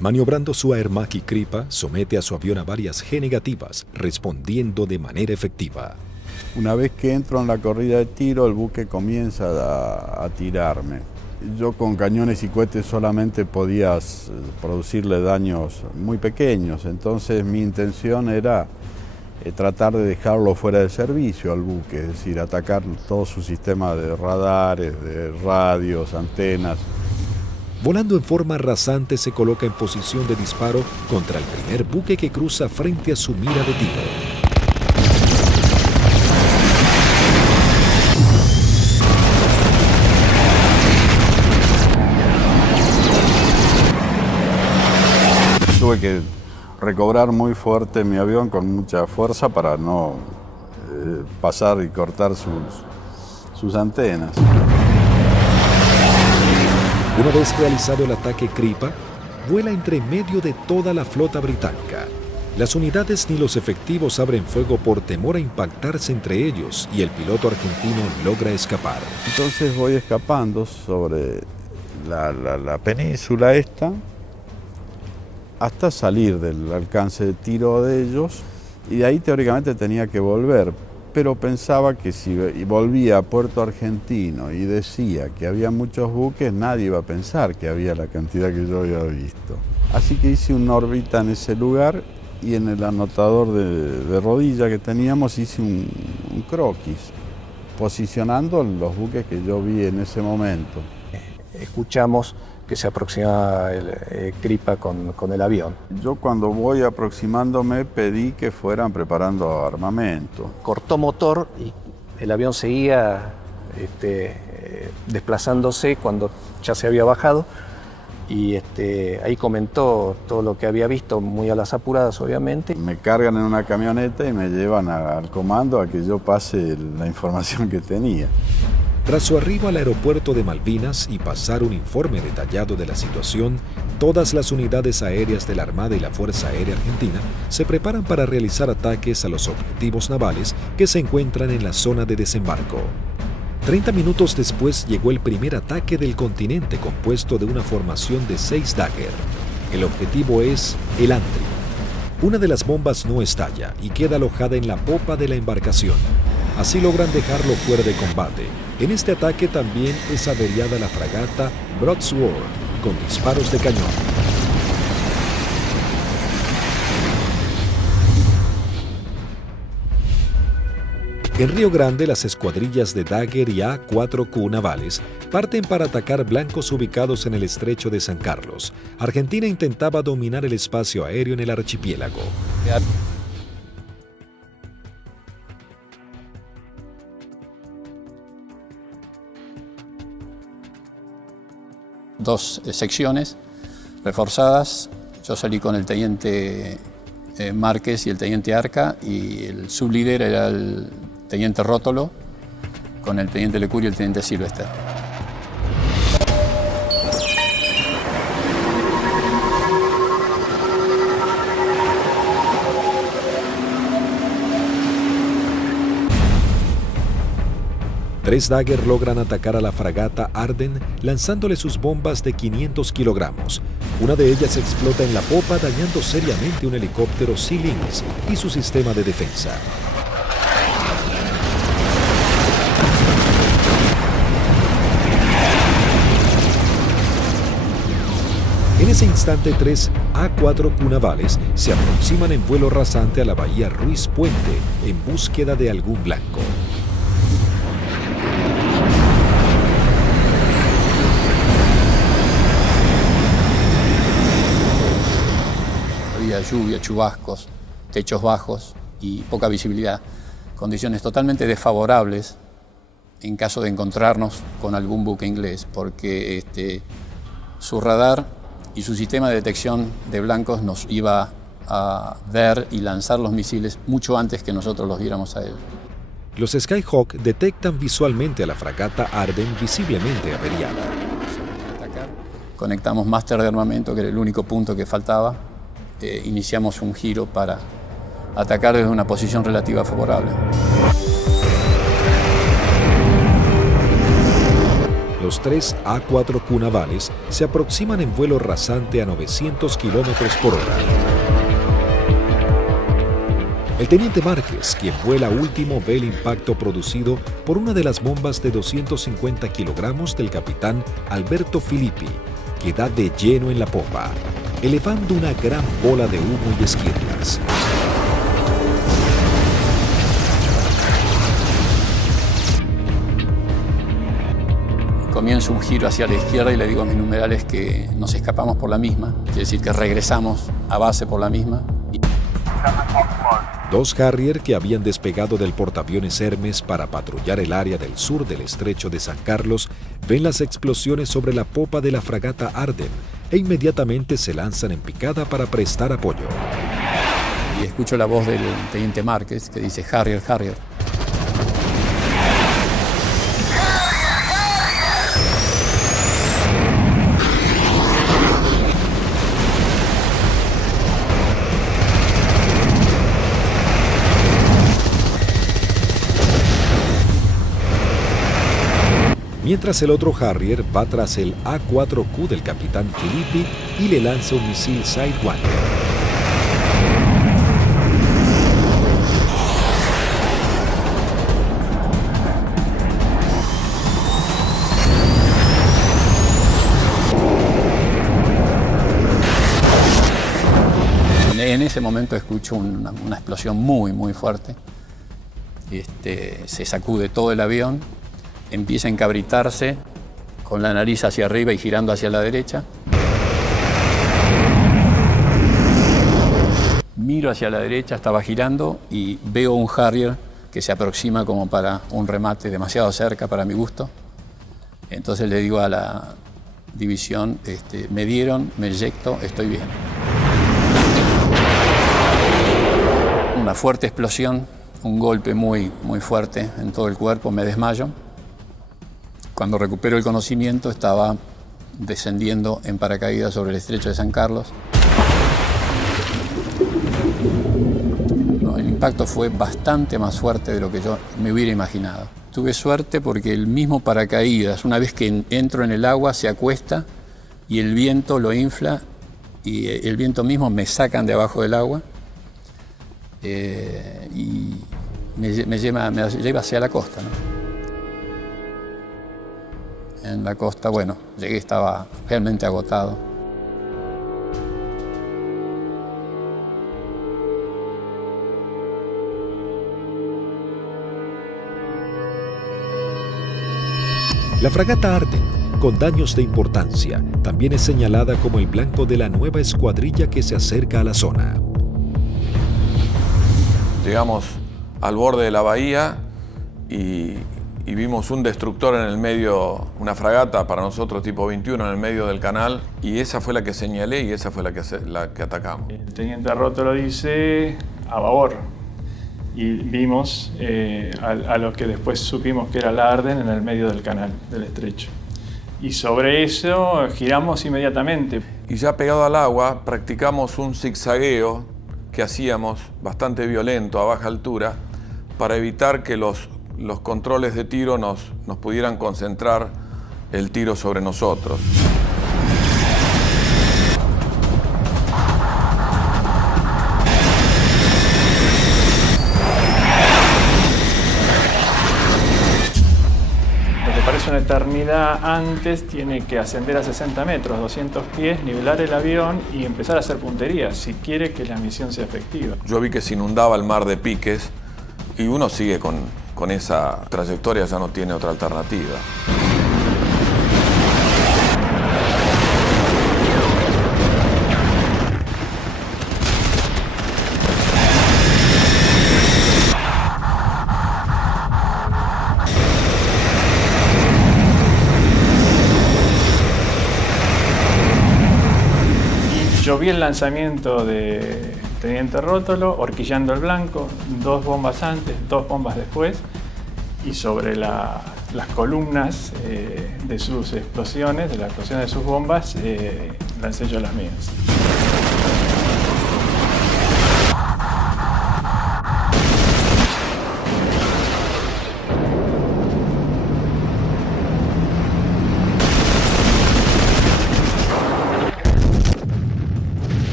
Maniobrando su Aermacchi Kripa, somete a su avión a varias G negativas, respondiendo de manera efectiva. Una vez que entro en la corrida de tiro, el buque comienza a tirarme. Yo con cañones y cohetes solamente podía producirle daños muy pequeños, entonces mi intención era tratar de dejarlo fuera de servicio al buque, es decir, atacar todo su sistema de radares, de radios, antenas. Volando en forma rasante, se coloca en posición de disparo contra el primer buque que cruza frente a su mira de tiro. Tuve que recobrar muy fuerte mi avión con mucha fuerza para no pasar y cortar sus antenas. Una vez realizado el ataque Kripa, vuela entre medio de toda la flota británica. Las unidades ni los efectivos abren fuego por temor a impactarse entre ellos y el piloto argentino logra escapar. Entonces voy escapando sobre la península esta hasta salir del alcance de tiro de ellos y de ahí teóricamente tenía que volver. Pero pensaba que si volvía a Puerto Argentino y decía que había muchos buques, nadie iba a pensar que había la cantidad que yo había visto. Así que hice una órbita en ese lugar y en el anotador de rodilla que teníamos hice un croquis, posicionando los buques que yo vi en ese momento. Escuchamos que se aproximaba el Kripa con el avión. Yo cuando voy aproximándome pedí que fueran preparando armamento. Cortó motor y el avión seguía desplazándose cuando ya se había bajado y ahí comentó todo lo que había visto, muy a las apuradas obviamente. Me cargan en una camioneta y me llevan al comando a que yo pase la información que tenía. Tras su arribo al aeropuerto de Malvinas y pasar un informe detallado de la situación, todas las unidades aéreas de la Armada y la Fuerza Aérea Argentina se preparan para realizar ataques a los objetivos navales que se encuentran en la zona de desembarco. 30 minutos después llegó el primer ataque del continente compuesto de una formación de 6 Dagger. El objetivo es el Antrim. Una de las bombas no estalla y queda alojada en la popa de la embarcación. Así logran dejarlo fuera de combate. En este ataque también es averiada la fragata Broadsword con disparos de cañón. En Río Grande, las escuadrillas de Dagger y A-4Q navales parten para atacar blancos ubicados en el estrecho de San Carlos. Argentina intentaba dominar el espacio aéreo en el archipiélago. Dos secciones reforzadas. Yo salí con el teniente Márquez y el teniente Arca y el sublíder era el teniente Rótolo con el teniente Lecuri y el teniente Silvester. Tres Dagger logran atacar a la fragata Arden lanzándole sus bombas de 500 kilogramos. Una de ellas explota en la popa dañando seriamente un helicóptero Sea Lynx y su sistema de defensa. En ese instante, 3 A-4Q navales se aproximan en vuelo rasante a la bahía Ruiz Puente en búsqueda de algún blanco. Había lluvia, chubascos, techos bajos y poca visibilidad, condiciones totalmente desfavorables en caso de encontrarnos con algún buque inglés, porque su radar y su sistema de detección de blancos nos iba a ver y lanzar los misiles mucho antes que nosotros los viéramos a él. Los Skyhawk detectan visualmente a la fragata Arden visiblemente averiada. Conectamos máster de armamento, que era el único punto que faltaba. Iniciamos un giro para atacar desde una posición relativa favorable. Los Los 3 A4Q navales se aproximan en vuelo rasante a 900 kilómetros por hora. El teniente Márquez, quien vuela último, ve el impacto producido por una de las bombas de 250 kilogramos del capitán Alberto Filippi, que da de lleno en la popa, elevando una gran bola de humo y esquirlas. Comienzo un giro hacia la izquierda y le digo a mis numerales que nos escapamos por la misma, quiere decir que regresamos a base por la misma. 2 Harrier que habían despegado del portaaviones Hermes para patrullar el área del sur del estrecho de San Carlos ven las explosiones sobre la popa de la fragata Arden e inmediatamente se lanzan en picada para prestar apoyo. Y escucho la voz del teniente Márquez que dice Harrier, Harrier. Mientras el otro Harrier va tras el A4Q del capitán Filippi y le lanza un misil Sidewinder. En ese momento escucho una explosión muy fuerte. Se sacude todo el avión, empieza a encabritarse con la nariz hacia arriba y girando hacia la derecha. Miro hacia la derecha, estaba girando y veo un Harrier que se aproxima como para un remate demasiado cerca para mi gusto. Entonces le digo a la división, me dieron, me eyecto, estoy bien. Una fuerte explosión, un golpe muy fuerte en todo el cuerpo, me desmayo. Cuando recupero el conocimiento estaba descendiendo en paracaídas sobre el estrecho de San Carlos. El impacto fue bastante más fuerte de lo que yo me hubiera imaginado. Tuve suerte porque el mismo paracaídas, una vez que entro en el agua, se acuesta y el viento lo infla y el viento mismo me sacan de abajo del agua y me lleva hacia la costa, ¿no? En la costa, bueno, llegué, estaba realmente agotado. La fragata Arden, con daños de importancia, también es señalada como el blanco de la nueva escuadrilla que se acerca a la zona. Llegamos al borde de la bahía y vimos un destructor en el medio, una fragata para nosotros tipo 21 en el medio del canal, y esa fue la que señalé y esa fue la que atacamos. El teniente Rótolo dice a babor y vimos a lo que después supimos que era la Arden en el medio del canal, del estrecho. Y sobre eso giramos inmediatamente. Y ya pegado al agua practicamos un zigzagueo que hacíamos bastante violento a baja altura para evitar que los controles de tiro nos pudieran concentrar el tiro sobre nosotros. Lo que parece una eternidad antes tiene que ascender a 60 metros, 200 pies, nivelar el avión y empezar a hacer puntería si quiere que la misión sea efectiva. Yo vi que se inundaba el mar de piques y uno sigue con esa trayectoria, ya no tiene otra alternativa. Yo vi el lanzamiento de teniente Rótolo, horquillando el blanco, 2 bombas antes, 2 bombas después, y sobre las columnas de sus explosiones, de la explosión de sus bombas, lancé yo las mías.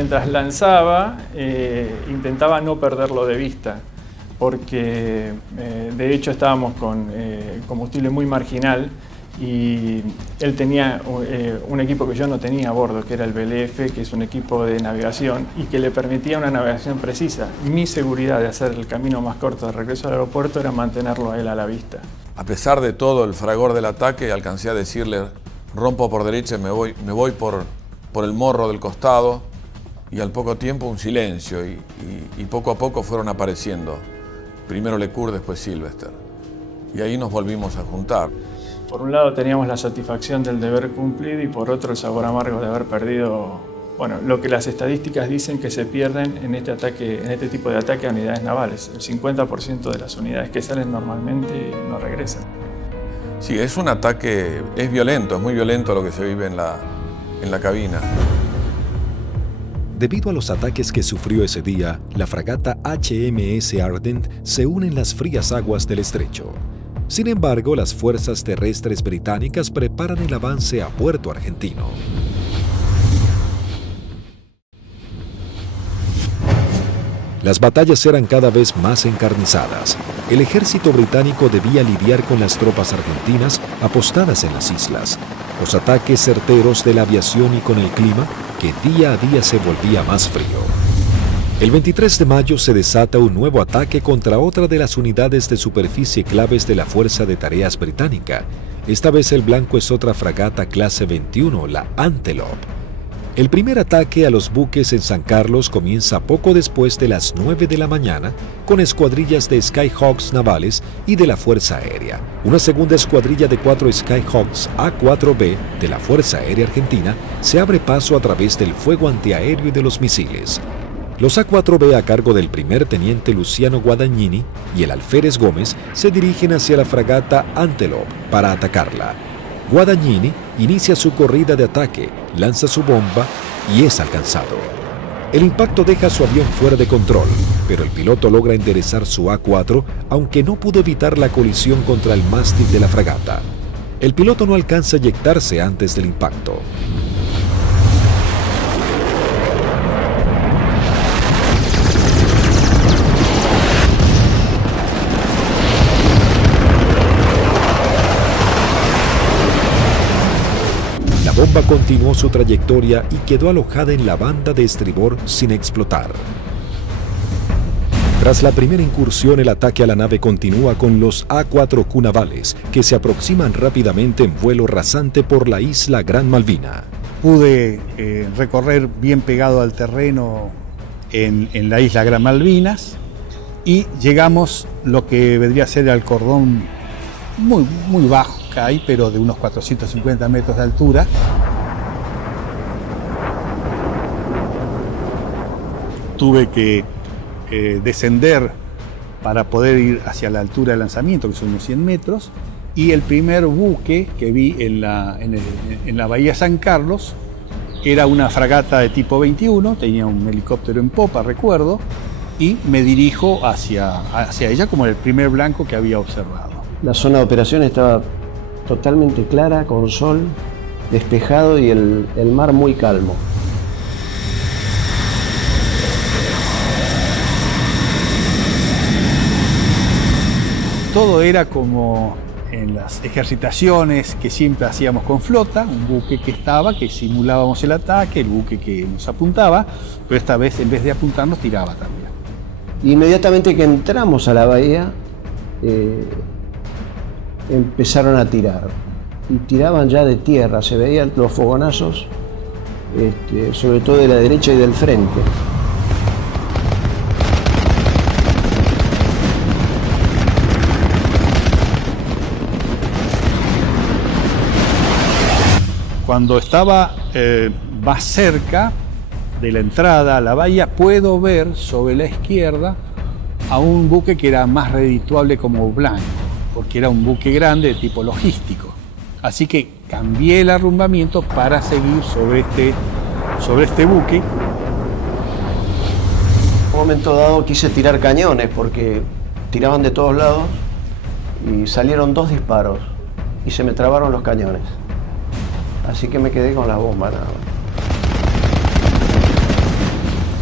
mientras lanzaba, intentaba no perderlo de vista, porque de hecho estábamos con combustible muy marginal y él tenía un equipo que yo no tenía a bordo, que era el BLF, que es un equipo de navegación y que le permitía una navegación precisa. Mi seguridad de hacer el camino más corto de regreso al aeropuerto era mantenerlo a él a la vista. A pesar de todo el fragor del ataque, alcancé a decirle: rompo por derecha y me voy por el morro del costado, y al poco tiempo un silencio y poco a poco fueron apareciendo. Primero Lecour, después Sylvester. Y ahí nos volvimos a juntar. Por un lado teníamos la satisfacción del deber cumplido y por otro el sabor amargo de haber perdido, bueno, lo que las estadísticas dicen que se pierden en este tipo de ataque a unidades navales. El 50% de las unidades que salen normalmente no regresan. Sí, es un ataque, es violento, es muy violento lo que se vive en la cabina. Debido a los ataques que sufrió ese día, la fragata HMS Ardent se une en las frías aguas del estrecho. Sin embargo, las fuerzas terrestres británicas preparan el avance a Puerto Argentino. Las batallas eran cada vez más encarnizadas. El ejército británico debía lidiar con las tropas argentinas apostadas en las islas, los ataques certeros de la aviación y con el clima que día a día se volvía más frío. El 23 de mayo se desata un nuevo ataque contra otra de las unidades de superficie claves de la Fuerza de Tareas británica. Esta vez el blanco es otra fragata clase 21, la Antelope. El primer ataque a los buques en San Carlos comienza poco después de las 9 de la mañana con escuadrillas de Skyhawks navales y de la Fuerza Aérea. Una segunda escuadrilla de 4 Skyhawks A4B de la Fuerza Aérea Argentina se abre paso a través del fuego antiaéreo y de los misiles. Los A4B a cargo del primer teniente Luciano Guadagnini y el alférez Gómez se dirigen hacia la fragata Antelope para atacarla. Guadagnini inicia su corrida de ataque, lanza su bomba y es alcanzado. El impacto deja su avión fuera de control, pero el piloto logra enderezar su A4, aunque no pudo evitar la colisión contra el mástil de la fragata. El piloto no alcanza a eyectarse antes del impacto. La bomba continuó su trayectoria y quedó alojada en la banda de estribor sin explotar. Tras la primera incursión, el ataque a la nave continúa con los A4Q navales, que se aproximan rápidamente en vuelo rasante por la isla Gran Malvina. Pude recorrer bien pegado al terreno en la isla Gran Malvinas y llegamos lo que vendría a ser al cordón muy bajo que hay, pero de unos 450 metros de altura. Tuve que descender para poder ir hacia la altura de lanzamiento, que son unos 100 metros, y el primer buque que vi en la bahía San Carlos era una fragata de tipo 21, tenía un helicóptero en popa, recuerdo, y me dirijo hacia ella como el primer blanco que había observado. La zona de operación estaba totalmente clara, con sol, despejado y el mar muy calmo. Todo era como en las ejercitaciones que siempre hacíamos con flota, un buque que simulábamos el ataque, el buque que nos apuntaba, pero esta vez en vez de apuntarnos tiraba también. Inmediatamente que entramos a la bahía, empezaron a tirar y tiraban ya de tierra, se veían los fogonazos, sobre todo de la derecha y del frente. Cuando estaba más cerca de la entrada a la bahía, puedo ver sobre la izquierda a un buque que era más redituable como blanco, porque era un buque grande de tipo logístico. Así que cambié el arrumbamiento para seguir sobre este buque. En un momento dado quise tirar cañones porque tiraban de todos lados y salieron 2 disparos y se me trabaron los cañones. Así que me quedé con la bomba nada más.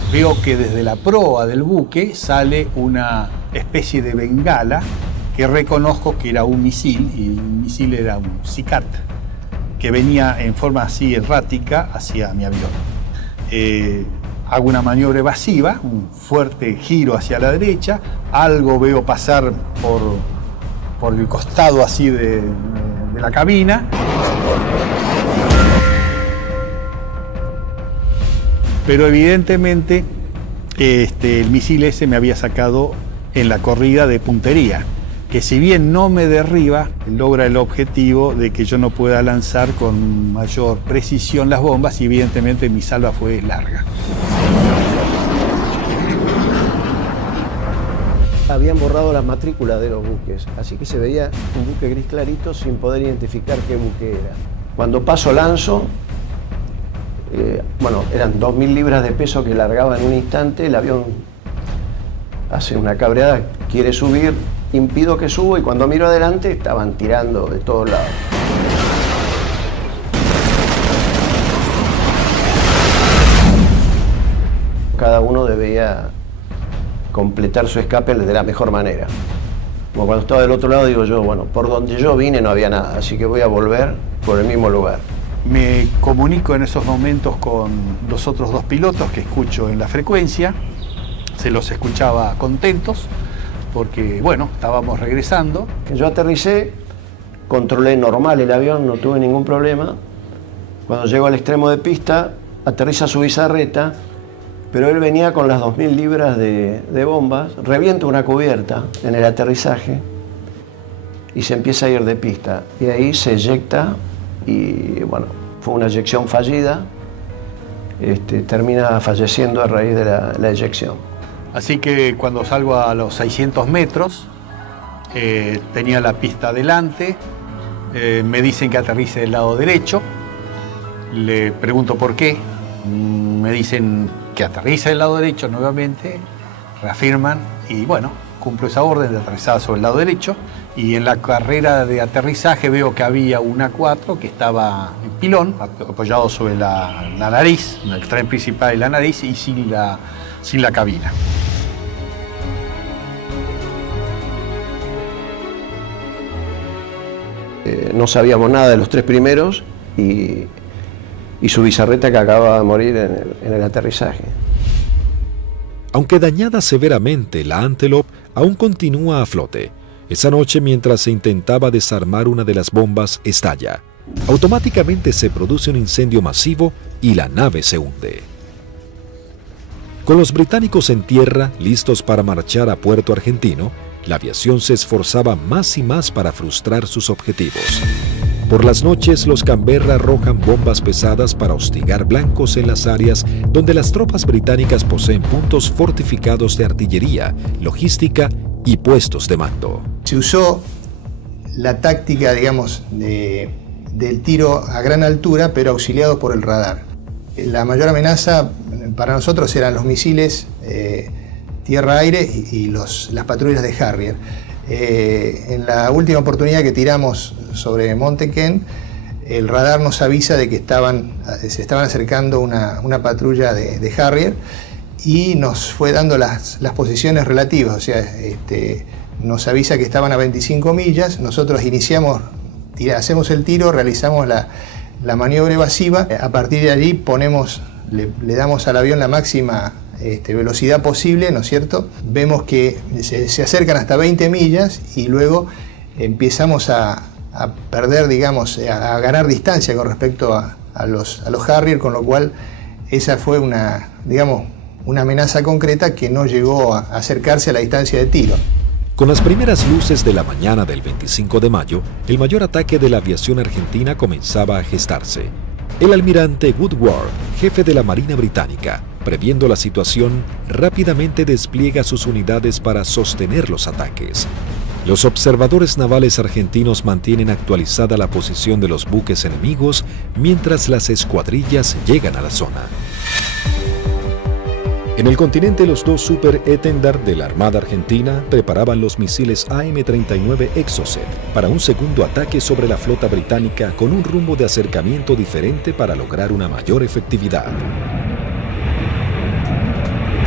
veo que desde la proa del buque sale una especie de bengala que reconozco que era un misil, y el misil era un SICAT, que venía en forma así errática hacia mi avión. Hago una maniobra evasiva, un fuerte giro hacia la derecha, algo veo pasar por el costado así de la cabina. Pero evidentemente el misil ese me había sacado en la corrida de puntería, que si bien no me derriba, logra el objetivo de que yo no pueda lanzar con mayor precisión las bombas, y evidentemente mi salva fue larga. Habían borrado las matrículas de los buques, así que se veía un buque gris clarito sin poder identificar qué buque era. Cuando paso lanzo, eran 2.000 libras de peso que largaba en un instante, el avión hace una cabreada, quiere subir, impido que subo, y cuando miro adelante estaban tirando de todos lados. Cada uno debía completar su escape de la mejor manera. Como cuando estaba del otro lado, digo yo, bueno, por donde yo vine no había nada, así que voy a volver por el mismo lugar. Me comunico en esos momentos con los otros dos pilotos que escucho en la frecuencia. Se los escuchaba contentos porque, bueno, estábamos regresando. Yo aterricé, controlé normal el avión, no tuve ningún problema. Cuando llego al extremo de pista, aterriza su bizarreta, pero él venía con las 2.000 libras de bombas, revienta una cubierta en el aterrizaje y se empieza a ir de pista. Y ahí se eyecta y, bueno, fue una eyección fallida. Termina falleciendo a raíz de la eyección. Así que cuando salgo a los 600 metros, tenía la pista adelante, me dicen que aterrice del lado derecho, le pregunto por qué, me dicen que aterrice del lado derecho nuevamente, reafirman y bueno, cumplo esa orden de aterrizar sobre el lado derecho, y en la carrera de aterrizaje veo que había un A4 que estaba en pilón, apoyado sobre la nariz, en el tren principal de la nariz y sin la cabina. No sabíamos nada de los tres primeros y su bizarreta que acababa de morir en el aterrizaje. Aunque dañada severamente, la Antelope aún continúa a flote. Esa noche, mientras se intentaba desarmar una de las bombas, estalla. Automáticamente se produce un incendio masivo y la nave se hunde. Con los británicos en tierra, listos para marchar a Puerto Argentino, la aviación se esforzaba más y más para frustrar sus objetivos. Por las noches, los Canberra arrojan bombas pesadas para hostigar blancos en las áreas donde las tropas británicas poseen puntos fortificados de artillería, logística y puestos de mando. Se usó la táctica, digamos, del tiro a gran altura, pero auxiliado por el radar. La mayor amenaza para nosotros eran los misiles tierra-aire y las patrullas de Harrier. En la última oportunidad que tiramos sobre Monte Kent, el radar nos avisa de que se estaban acercando una patrulla de Harrier y nos fue dando las posiciones relativas, o sea, nos avisa que estaban a 25 millas, nosotros hacemos el tiro, realizamos la maniobra evasiva, a partir de allí le damos al avión la máxima velocidad posible, ¿no es cierto? Vemos que se acercan hasta 20 millas y luego empezamos a perder, digamos, a ganar distancia con respecto a los Harrier, con lo cual esa fue una amenaza concreta que no llegó a acercarse a la distancia de tiro. Con las primeras luces de la mañana del 25 de mayo, el mayor ataque de la aviación argentina comenzaba a gestarse. El almirante Woodward, jefe de la Marina Británica, previendo la situación, rápidamente despliega sus unidades para sostener los ataques. Los observadores navales argentinos mantienen actualizada la posición de los buques enemigos mientras las escuadrillas llegan a la zona. En el continente, los dos Super Étendard de la Armada Argentina preparaban los misiles AM-39 Exocet para un segundo ataque sobre la flota británica con un rumbo de acercamiento diferente para lograr una mayor efectividad.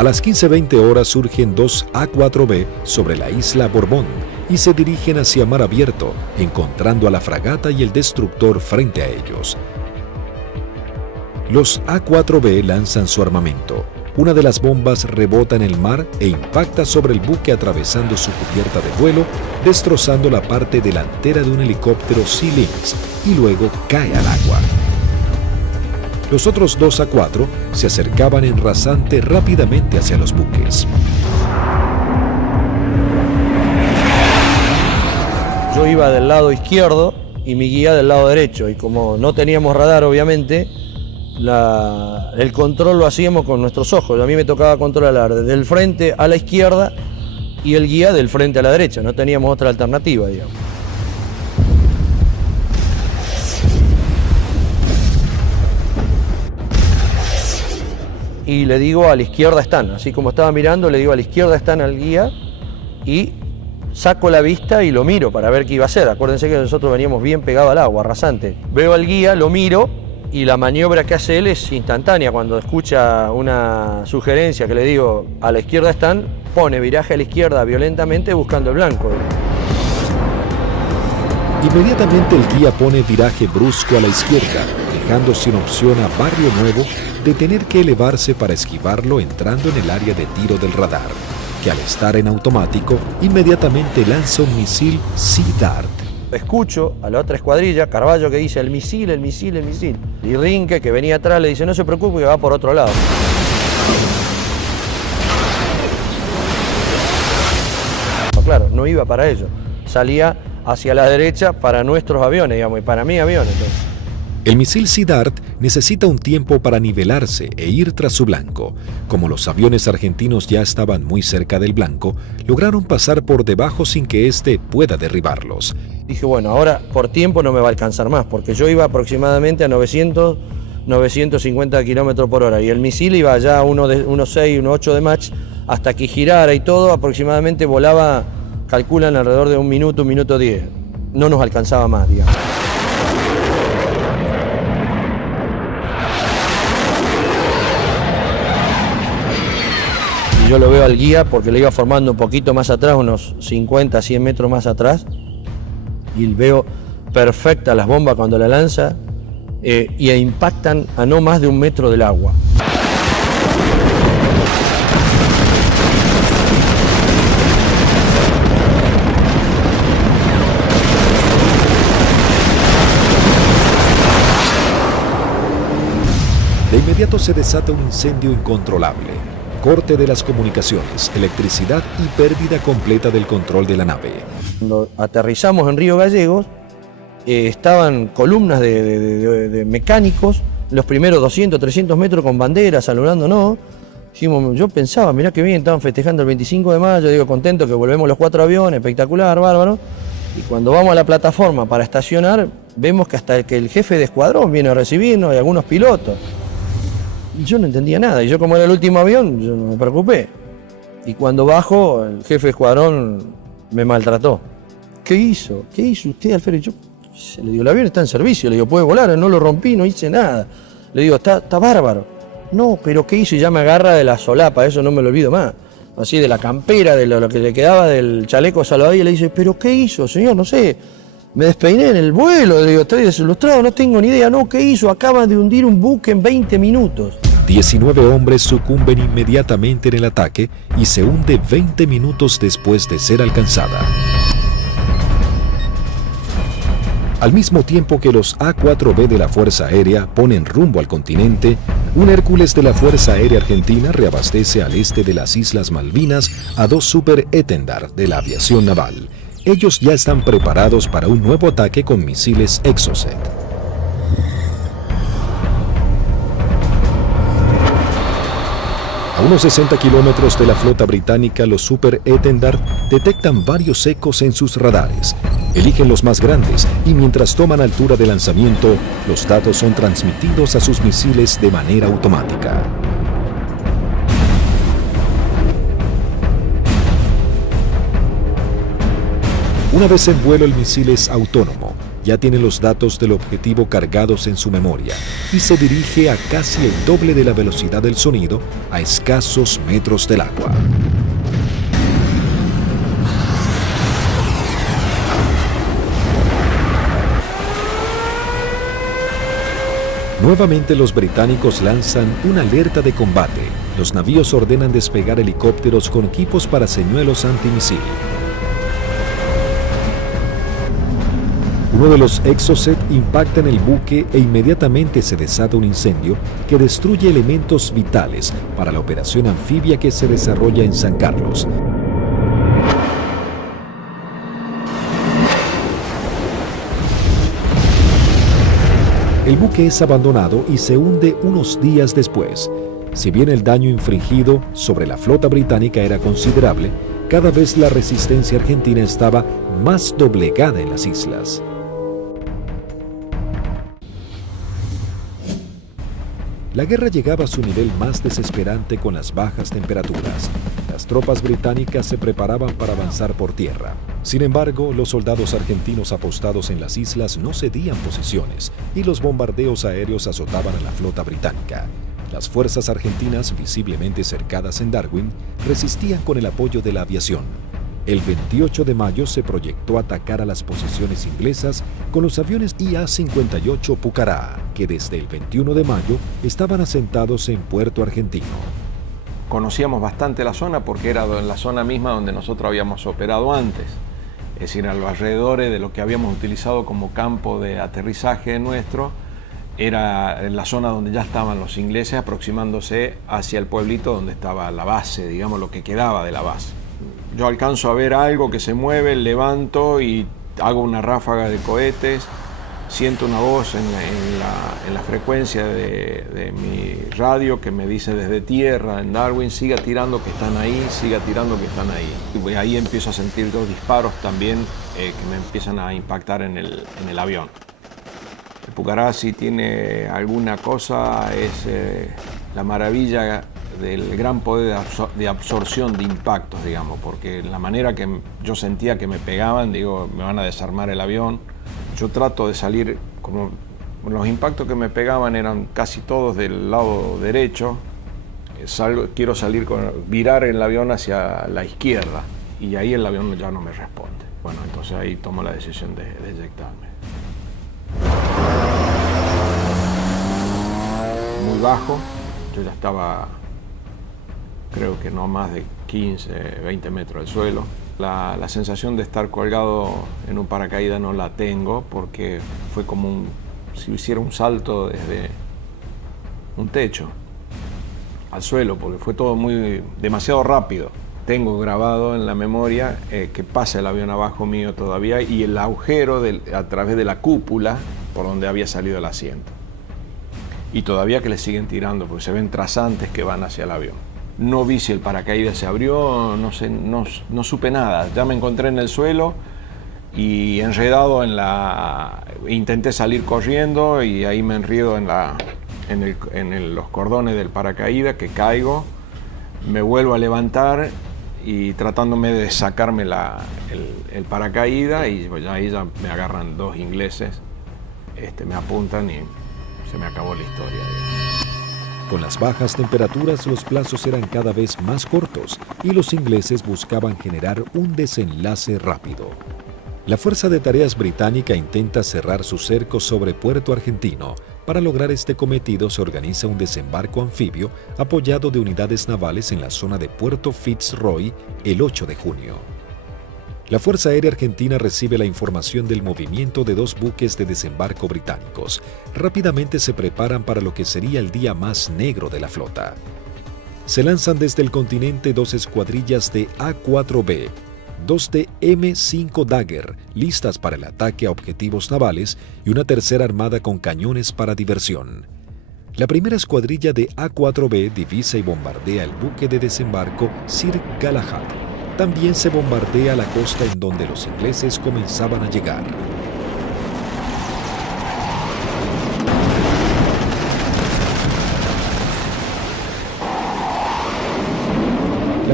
A las 15:20 horas surgen dos A4B sobre la isla Borbón y se dirigen hacia mar abierto, encontrando a la fragata y el destructor frente a ellos. Los A4B lanzan su armamento. Una de las bombas rebota en el mar e impacta sobre el buque atravesando su cubierta de vuelo, destrozando la parte delantera de un helicóptero Sea Lynx y luego cae al agua. Los otros dos A4 se acercaban en rasante rápidamente hacia los buques. Yo iba del lado izquierdo y mi guía del lado derecho, y como no teníamos radar obviamente, el control lo hacíamos con nuestros ojos. A mí me tocaba controlar desde el frente a la izquierda y el guía del frente a la derecha, no teníamos otra alternativa, digamos. Y le digo, a la izquierda están, así como estaba mirando, le digo, a la izquierda están al guía, y saco la vista y lo miro para ver qué iba a hacer. Acuérdense que nosotros veníamos bien pegados al agua, rasante. Veo al guía, lo miro, y la maniobra que hace él es instantánea. Cuando escucha una sugerencia que le digo, a la izquierda están, pone viraje a la izquierda violentamente buscando el blanco. Inmediatamente el guía pone viraje brusco a la izquierda, dejando sin opción a Barrio Nuevo de tener que elevarse para esquivarlo entrando en el área de tiro del radar, que al estar en automático, inmediatamente lanza un misil Sea Dart. Escucho a la otra escuadrilla, Carballo, que dice el misil, el misil, el misil. Y Rinque, que venía atrás, le dice, no se preocupe, que va por otro lado. Claro, no iba para ello. Salía hacia la derecha para nuestros aviones, digamos, y para mi avión. Entonces. El misil Sea Dart necesita un tiempo para nivelarse e ir tras su blanco. Como los aviones argentinos ya estaban muy cerca del blanco, lograron pasar por debajo sin que éste pueda derribarlos. Dije, bueno, ahora por tiempo no me va a alcanzar más, porque yo iba aproximadamente a 950 kilómetros por hora y el misil iba ya a 1.6, 1.8 de Mach, hasta que girara y todo, aproximadamente volaba, calculan alrededor de un minuto 10. No nos alcanzaba más, digamos. Yo lo veo al guía porque le iba formando un poquito más atrás, unos 50, 100 metros más atrás, y veo perfecta las bombas cuando la lanza y impactan a no más de 1 metro del agua. De inmediato se desata un incendio incontrolable. Corte de las comunicaciones, electricidad y pérdida completa del control de la nave. Cuando aterrizamos en Río Gallegos, estaban columnas de mecánicos, los primeros 200, 300 metros con banderas, saludándonos. Yo pensaba, mirá qué bien, estaban festejando el 25 de mayo, digo, contento que volvemos los 4 aviones, espectacular, bárbaro. Y cuando vamos a la plataforma para estacionar, vemos que hasta el jefe de escuadrón viene a recibirnos y algunos pilotos. Yo no entendía nada, y yo como era el último avión, yo no me preocupé. Y cuando bajo, el jefe de escuadrón me maltrató. ¿Qué hizo? ¿Qué hizo usted, Alfredo? Yo le digo, el avión está en servicio, le digo, puede volar, no lo rompí, no hice nada. Le digo, está bárbaro. No, pero ¿qué hizo? Y ya me agarra de la solapa, eso no me lo olvido más. Así de la campera, de lo que le quedaba del chaleco salvavidas, y le dice, ¿pero qué hizo, señor? No sé. Me despeiné en el vuelo, le digo, estoy desilustrado, no tengo ni idea. No, ¿qué hizo? Acaba de hundir un buque en 20 minutos. 19 hombres sucumben inmediatamente en el ataque y se hunde 20 minutos después de ser alcanzada. Al mismo tiempo que los A4B de la Fuerza Aérea ponen rumbo al continente, un Hércules de la Fuerza Aérea Argentina reabastece al este de las Islas Malvinas a 2 Super Étendard de la aviación naval. Ellos ya están preparados para un nuevo ataque con misiles Exocet. A unos 60 kilómetros de la flota británica, los Super Étendard detectan varios ecos en sus radares. Eligen los más grandes y mientras toman altura de lanzamiento, los datos son transmitidos a sus misiles de manera automática. Una vez en vuelo, el misil es autónomo. ya tiene los datos del objetivo cargados en su memoria y se dirige a casi el doble de la velocidad del sonido a escasos metros del agua. Nuevamente los británicos lanzan una alerta de combate. Los navíos ordenan despegar helicópteros con equipos para señuelos antimisil. Uno de los Exocet impacta en el buque e inmediatamente se desata un incendio que destruye elementos vitales para la operación anfibia que se desarrolla en San Carlos. El buque es abandonado y se hunde unos días después. Si bien el daño infligido sobre la flota británica era considerable, cada vez la resistencia argentina estaba más doblegada en las islas. La guerra llegaba a su nivel más desesperante con las bajas temperaturas. Las tropas británicas se preparaban para avanzar por tierra. Sin embargo, los soldados argentinos apostados en las islas no cedían posiciones y los bombardeos aéreos azotaban a la flota británica. Las fuerzas argentinas, visiblemente cercadas en Darwin, resistían con el apoyo de la aviación. El 28 de mayo se proyectó atacar a las posiciones inglesas con los aviones IA-58 Pucará, que desde el 21 de mayo estaban asentados en Puerto Argentino. Conocíamos bastante la zona porque era en la zona misma donde nosotros habíamos operado antes. Es decir, a los alrededores de lo que habíamos utilizado como campo de aterrizaje nuestro, era en la zona donde ya estaban los ingleses aproximándose hacia el pueblito donde estaba la base, digamos, lo que quedaba de la base. Yo alcanzo a ver algo que se mueve, levanto y hago una ráfaga de cohetes, siento una voz en la frecuencia de mi radio que me dice desde tierra, en Darwin, siga tirando que están ahí, siga tirando que están ahí. Y ahí empiezo a sentir dos disparos también que me empiezan a impactar en el avión. El Pucará, si tiene alguna cosa, es la maravilla del gran poder de absorción de impactos, digamos, porque la manera que yo sentía que me pegaban, digo, me van a desarmar el avión. Yo trato de salir, como los impactos que me pegaban eran casi todos del lado derecho, quiero virar el avión hacia la izquierda y ahí el avión ya no me responde. Bueno, entonces ahí tomo la decisión de eyectarme. Muy bajo, yo ya estaba, creo que no más de 15, 20 metros del suelo. La sensación de estar colgado en un paracaídas no la tengo porque fue como si hiciera un salto desde un techo al suelo, porque fue todo demasiado rápido. Tengo grabado en la memoria que pasa el avión abajo mío todavía y el agujero a través de la cúpula por donde había salido el asiento. Y todavía que le siguen tirando porque se ven trazantes que van hacia el avión. No vi si el paracaídas se abrió, no sé, no supe nada. Ya me encontré en el suelo y enredado intenté salir corriendo y ahí me enredo en los cordones del paracaídas, que caigo, me vuelvo a levantar y tratándome de sacarme el paracaídas y pues ahí ya me agarran dos ingleses, me apuntan y se me acabó la historia. Con las bajas temperaturas, los plazos eran cada vez más cortos y los ingleses buscaban generar un desenlace rápido. La Fuerza de Tareas británica intenta cerrar su cerco sobre Puerto Argentino. Para lograr este cometido se organiza un desembarco anfibio apoyado de unidades navales en la zona de Puerto Fitzroy el 8 de junio. La Fuerza Aérea Argentina recibe la información del movimiento de dos buques de desembarco británicos. Rápidamente se preparan para lo que sería el día más negro de la flota. Se lanzan desde el continente dos escuadrillas de A4B, dos de M5 Dagger, listas para el ataque a objetivos navales, y una tercera armada con cañones para diversión. La primera escuadrilla de A4B divisa y bombardea el buque de desembarco Sir Galahad. También se bombardea la costa en donde los ingleses comenzaban a llegar. La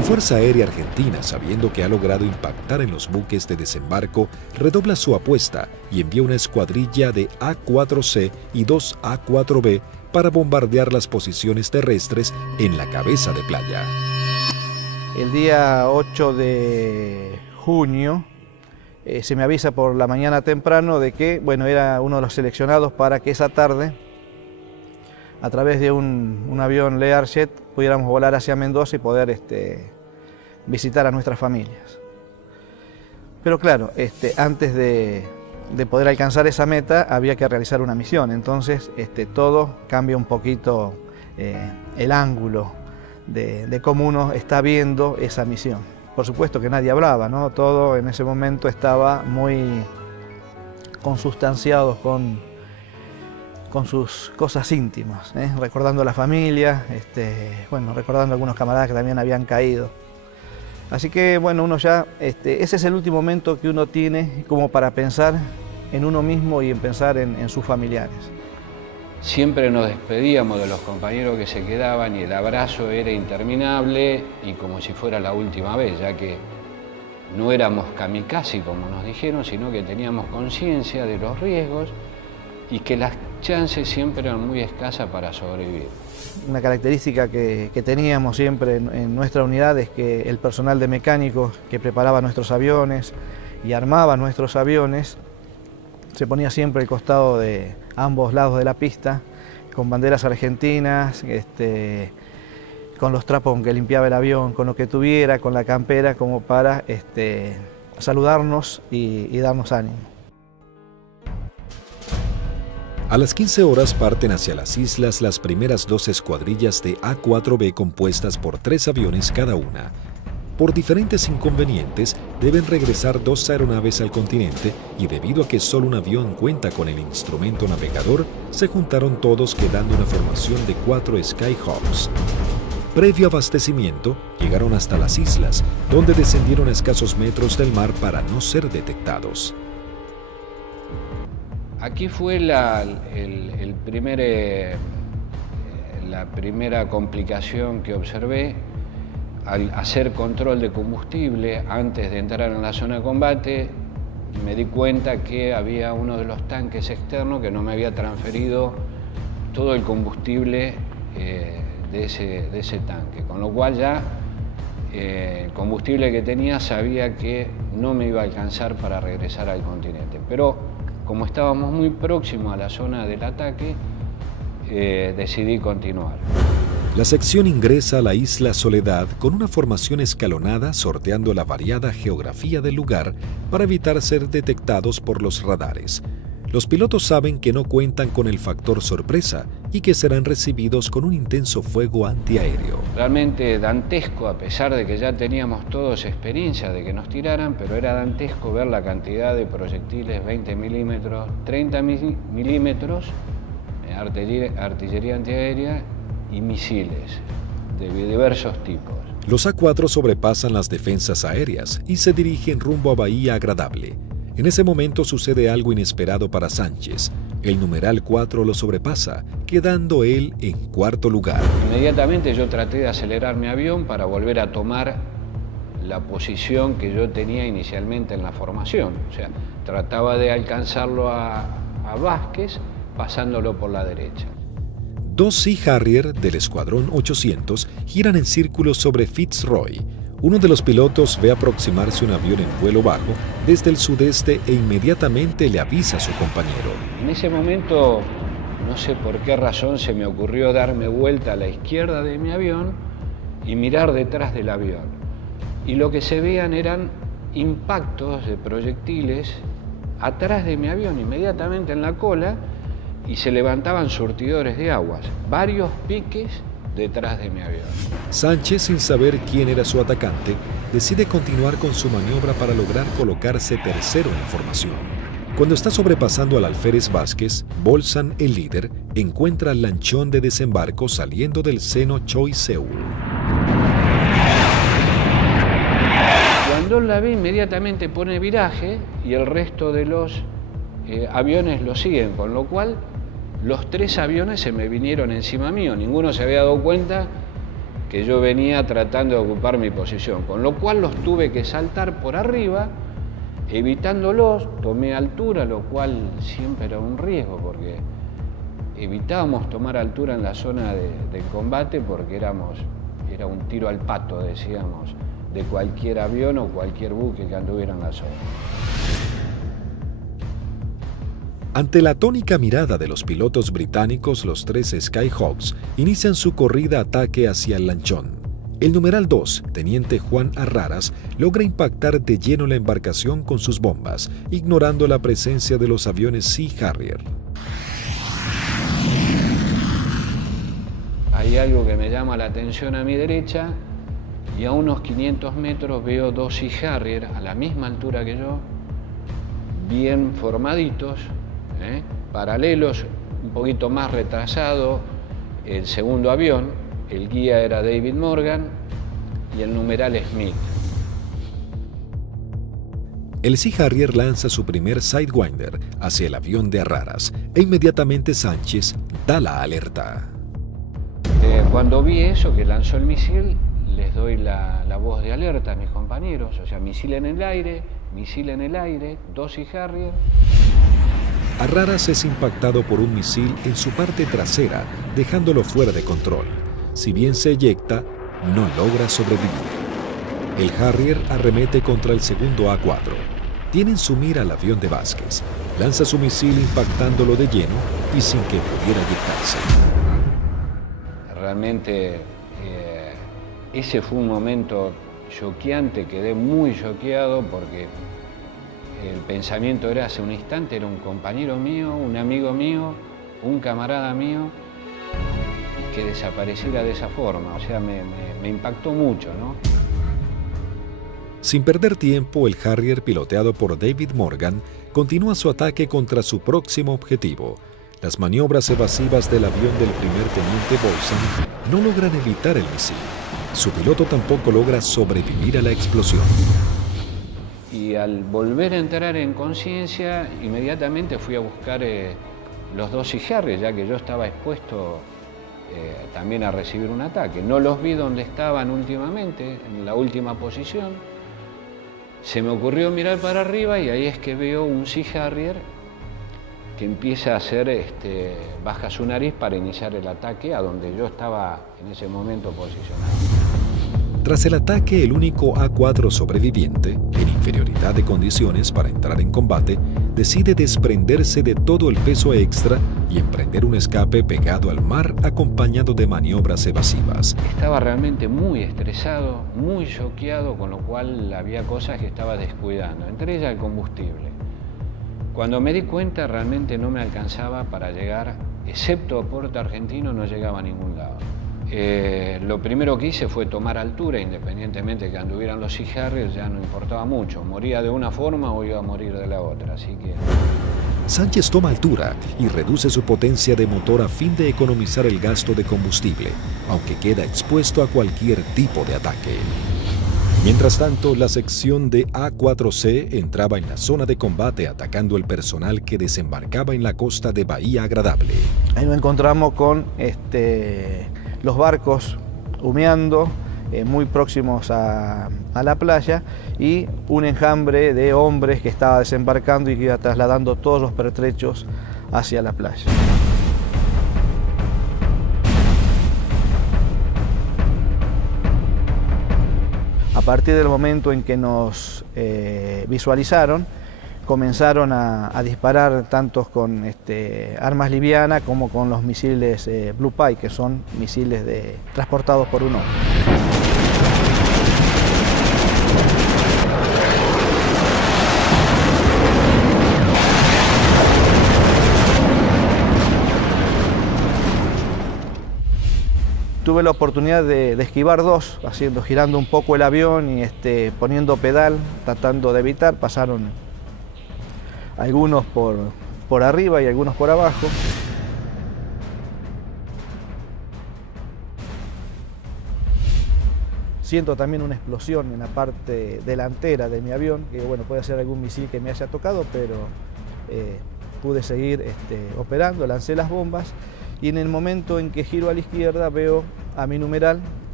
Fuerza Aérea Argentina, sabiendo que ha logrado impactar en los buques de desembarco, redobla su apuesta y envía una escuadrilla de A-4C y 2 A-4B para bombardear las posiciones terrestres en la cabeza de playa. El día 8 de junio se me avisa por la mañana temprano de que, bueno, era uno de los seleccionados para que esa tarde, a través de un avión Learjet, pudiéramos volar hacia Mendoza y poder visitar a nuestras familias. Pero claro, antes de poder alcanzar esa meta había que realizar una misión, entonces todo cambia un poquito el ángulo de cómo uno está viendo esa misión. Por supuesto que nadie hablaba, ¿no? Todo en ese momento estaba muy consustanciado con sus cosas íntimas, recordando a la familia, bueno, recordando a algunos camaradas que también habían caído. Así que bueno, uno ya, ese es el último momento que uno tiene como para pensar en uno mismo y en pensar en sus familiares. Siempre nos despedíamos de los compañeros que se quedaban y el abrazo era interminable y como si fuera la última vez, ya que no éramos kamikaze como nos dijeron, sino que teníamos conciencia de los riesgos y que las chances siempre eran muy escasas para sobrevivir. Una característica que teníamos siempre en nuestra unidad es que el personal de mecánicos que preparaba nuestros aviones y armaba nuestros aviones se ponía siempre al costado de ambos lados de la pista, con banderas argentinas, con los trapos con que limpiaba el avión, con lo que tuviera, con la campera, como para saludarnos y darnos ánimo. A las 15 horas parten hacia las islas las primeras 2 escuadrillas de A-4B compuestas por 3 aviones cada una. Por diferentes inconvenientes, deben regresar 2 aeronaves al continente y debido a que solo un avión cuenta con el instrumento navegador, se juntaron todos quedando una formación de 4 Skyhawks. Previo abastecimiento, llegaron hasta las islas, donde descendieron a escasos metros del mar para no ser detectados. Aquí fue la primera complicación que observé. Al hacer control de combustible antes de entrar en la zona de combate, me di cuenta que había uno de los tanques externos que no me había transferido todo el combustible de ese tanque, con lo cual ya el combustible que tenía sabía que no me iba a alcanzar para regresar al continente. Pero como estábamos muy próximos a la zona del ataque, decidí continuar. La sección ingresa a la isla Soledad con una formación escalonada sorteando la variada geografía del lugar para evitar ser detectados por los radares. Los pilotos saben que no cuentan con el factor sorpresa y que serán recibidos con un intenso fuego antiaéreo. Realmente dantesco, a pesar de que ya teníamos todos experiencia de que nos tiraran, pero era dantesco ver la cantidad de proyectiles 20 milímetros, 30 milímetros, artillería antiaérea y misiles de diversos tipos. Los A-4 sobrepasan las defensas aéreas y se dirigen rumbo a Bahía Agradable. En ese momento sucede algo inesperado para Sánchez. El numeral 4 lo sobrepasa, quedando él en cuarto lugar. Inmediatamente yo traté de acelerar mi avión para volver a tomar la posición que yo tenía inicialmente en la formación. O sea, trataba de alcanzarlo a Vázquez pasándolo por la derecha. 2 Sea Harrier del Escuadrón 800 giran en círculo sobre Fitzroy. Uno de los pilotos ve aproximarse un avión en vuelo bajo desde el sudeste e inmediatamente le avisa a su compañero. En ese momento, no sé por qué razón, se me ocurrió darme vuelta a la izquierda de mi avión y mirar detrás del avión. Y lo que se veían eran impactos de proyectiles atrás de mi avión, inmediatamente en la cola, y se levantaban surtidores de aguas, varios piques detrás de mi avión. Sánchez, sin saber quién era su atacante, decide continuar con su maniobra para lograr colocarse tercero en la formación. Cuando está sobrepasando al alférez Vázquez, Bolsan, el líder, encuentra al lanchón de desembarco saliendo del seno Choi Seul. Cuando la ve, inmediatamente pone viraje y el resto de los aviones lo siguen, con lo cual los 3 aviones se me vinieron encima mío. Ninguno se había dado cuenta que yo venía tratando de ocupar mi posición, con lo cual los tuve que saltar por arriba, evitándolos, tomé altura, lo cual siempre era un riesgo, porque evitábamos tomar altura en la zona de combate porque era un tiro al pato, decíamos, de cualquier avión o cualquier buque que anduviera en la zona. Ante la atónica mirada de los pilotos británicos, los 3 Skyhawks inician su corrida ataque hacia el lanchón. El numeral 2, teniente Juan Arraras, logra impactar de lleno la embarcación con sus bombas, ignorando la presencia de los aviones Sea Harrier. Hay algo que me llama la atención a mi derecha y a unos 500 metros veo 2 Sea Harrier a la misma altura que yo, bien formaditos, paralelos, un poquito más retrasado el segundo avión, el guía era David Morgan y el numeral Smith. El Sea Harrier lanza su primer Sidewinder hacia el avión de Arraras e inmediatamente Sánchez da la alerta. Cuando vi eso, que lanzó el misil, les doy la voz de alerta a mis compañeros, o sea, misil en el aire, 2 Sea Harrier. Arraras es impactado por un misil en su parte trasera, dejándolo fuera de control. Si bien se eyecta, no logra sobrevivir. El Harrier arremete contra el segundo A4. Tiene en su mira al avión de Vázquez. Lanza su misil impactándolo de lleno y sin que pudiera eyectarse. Realmente ese fue un momento choqueante, quedé muy choqueado porque el pensamiento era hace un instante, era un compañero mío, un amigo mío, un camarada mío, que desapareciera de esa forma, o sea, me impactó mucho, ¿no? Sin perder tiempo, el Harrier, piloteado por David Morgan, continúa su ataque contra su próximo objetivo. Las maniobras evasivas del avión del primer teniente Bolson no logran evitar el misil. Su piloto tampoco logra sobrevivir a la explosión. Y al volver a entrar en conciencia, inmediatamente fui a buscar los 2 Sea Harrier, ya que yo estaba expuesto también a recibir un ataque. No los vi donde estaban últimamente, en la última posición. Se me ocurrió mirar para arriba y ahí es que veo un Sea Harrier que empieza a hacer, baja su nariz para iniciar el ataque a donde yo estaba en ese momento posicionado. Tras el ataque, el único A4 sobreviviente, en inferioridad de condiciones para entrar en combate, decide desprenderse de todo el peso extra y emprender un escape pegado al mar acompañado de maniobras evasivas. Estaba realmente muy estresado, muy choqueado, con lo cual había cosas que estaba descuidando, entre ellas el combustible. Cuando me di cuenta, realmente no me alcanzaba para llegar, excepto a Puerto Argentino, no llegaba a ningún lado. Lo primero que hice fue tomar altura, independientemente de que anduvieran los Sea Harrier, ya no importaba mucho. Moría de una forma o iba a morir de la otra, así que... Sánchez toma altura y reduce su potencia de motor a fin de economizar el gasto de combustible, aunque queda expuesto a cualquier tipo de ataque. Mientras tanto, la sección de A4C entraba en la zona de combate atacando el personal que desembarcaba en la costa de Bahía Agradable. Ahí nos encontramos con los barcos humeando, muy próximos a la playa, y un enjambre de hombres que estaba desembarcando y que iba trasladando todos los pertrechos hacia la playa. A partir del momento en que nos visualizaron, comenzaron a disparar tanto con armas livianas como con los misiles Blue Pie, que son misiles transportados por un hombre. Tuve la oportunidad de esquivar 2, girando un poco el avión y poniendo pedal, tratando de evitar. Pasaron algunos por arriba y algunos por abajo. Siento también una explosión en la parte delantera de mi avión, que bueno, puede ser algún misil que me haya tocado, pero pude seguir operando, lancé las bombas y en el momento en que giro a la izquierda veo a mi numeral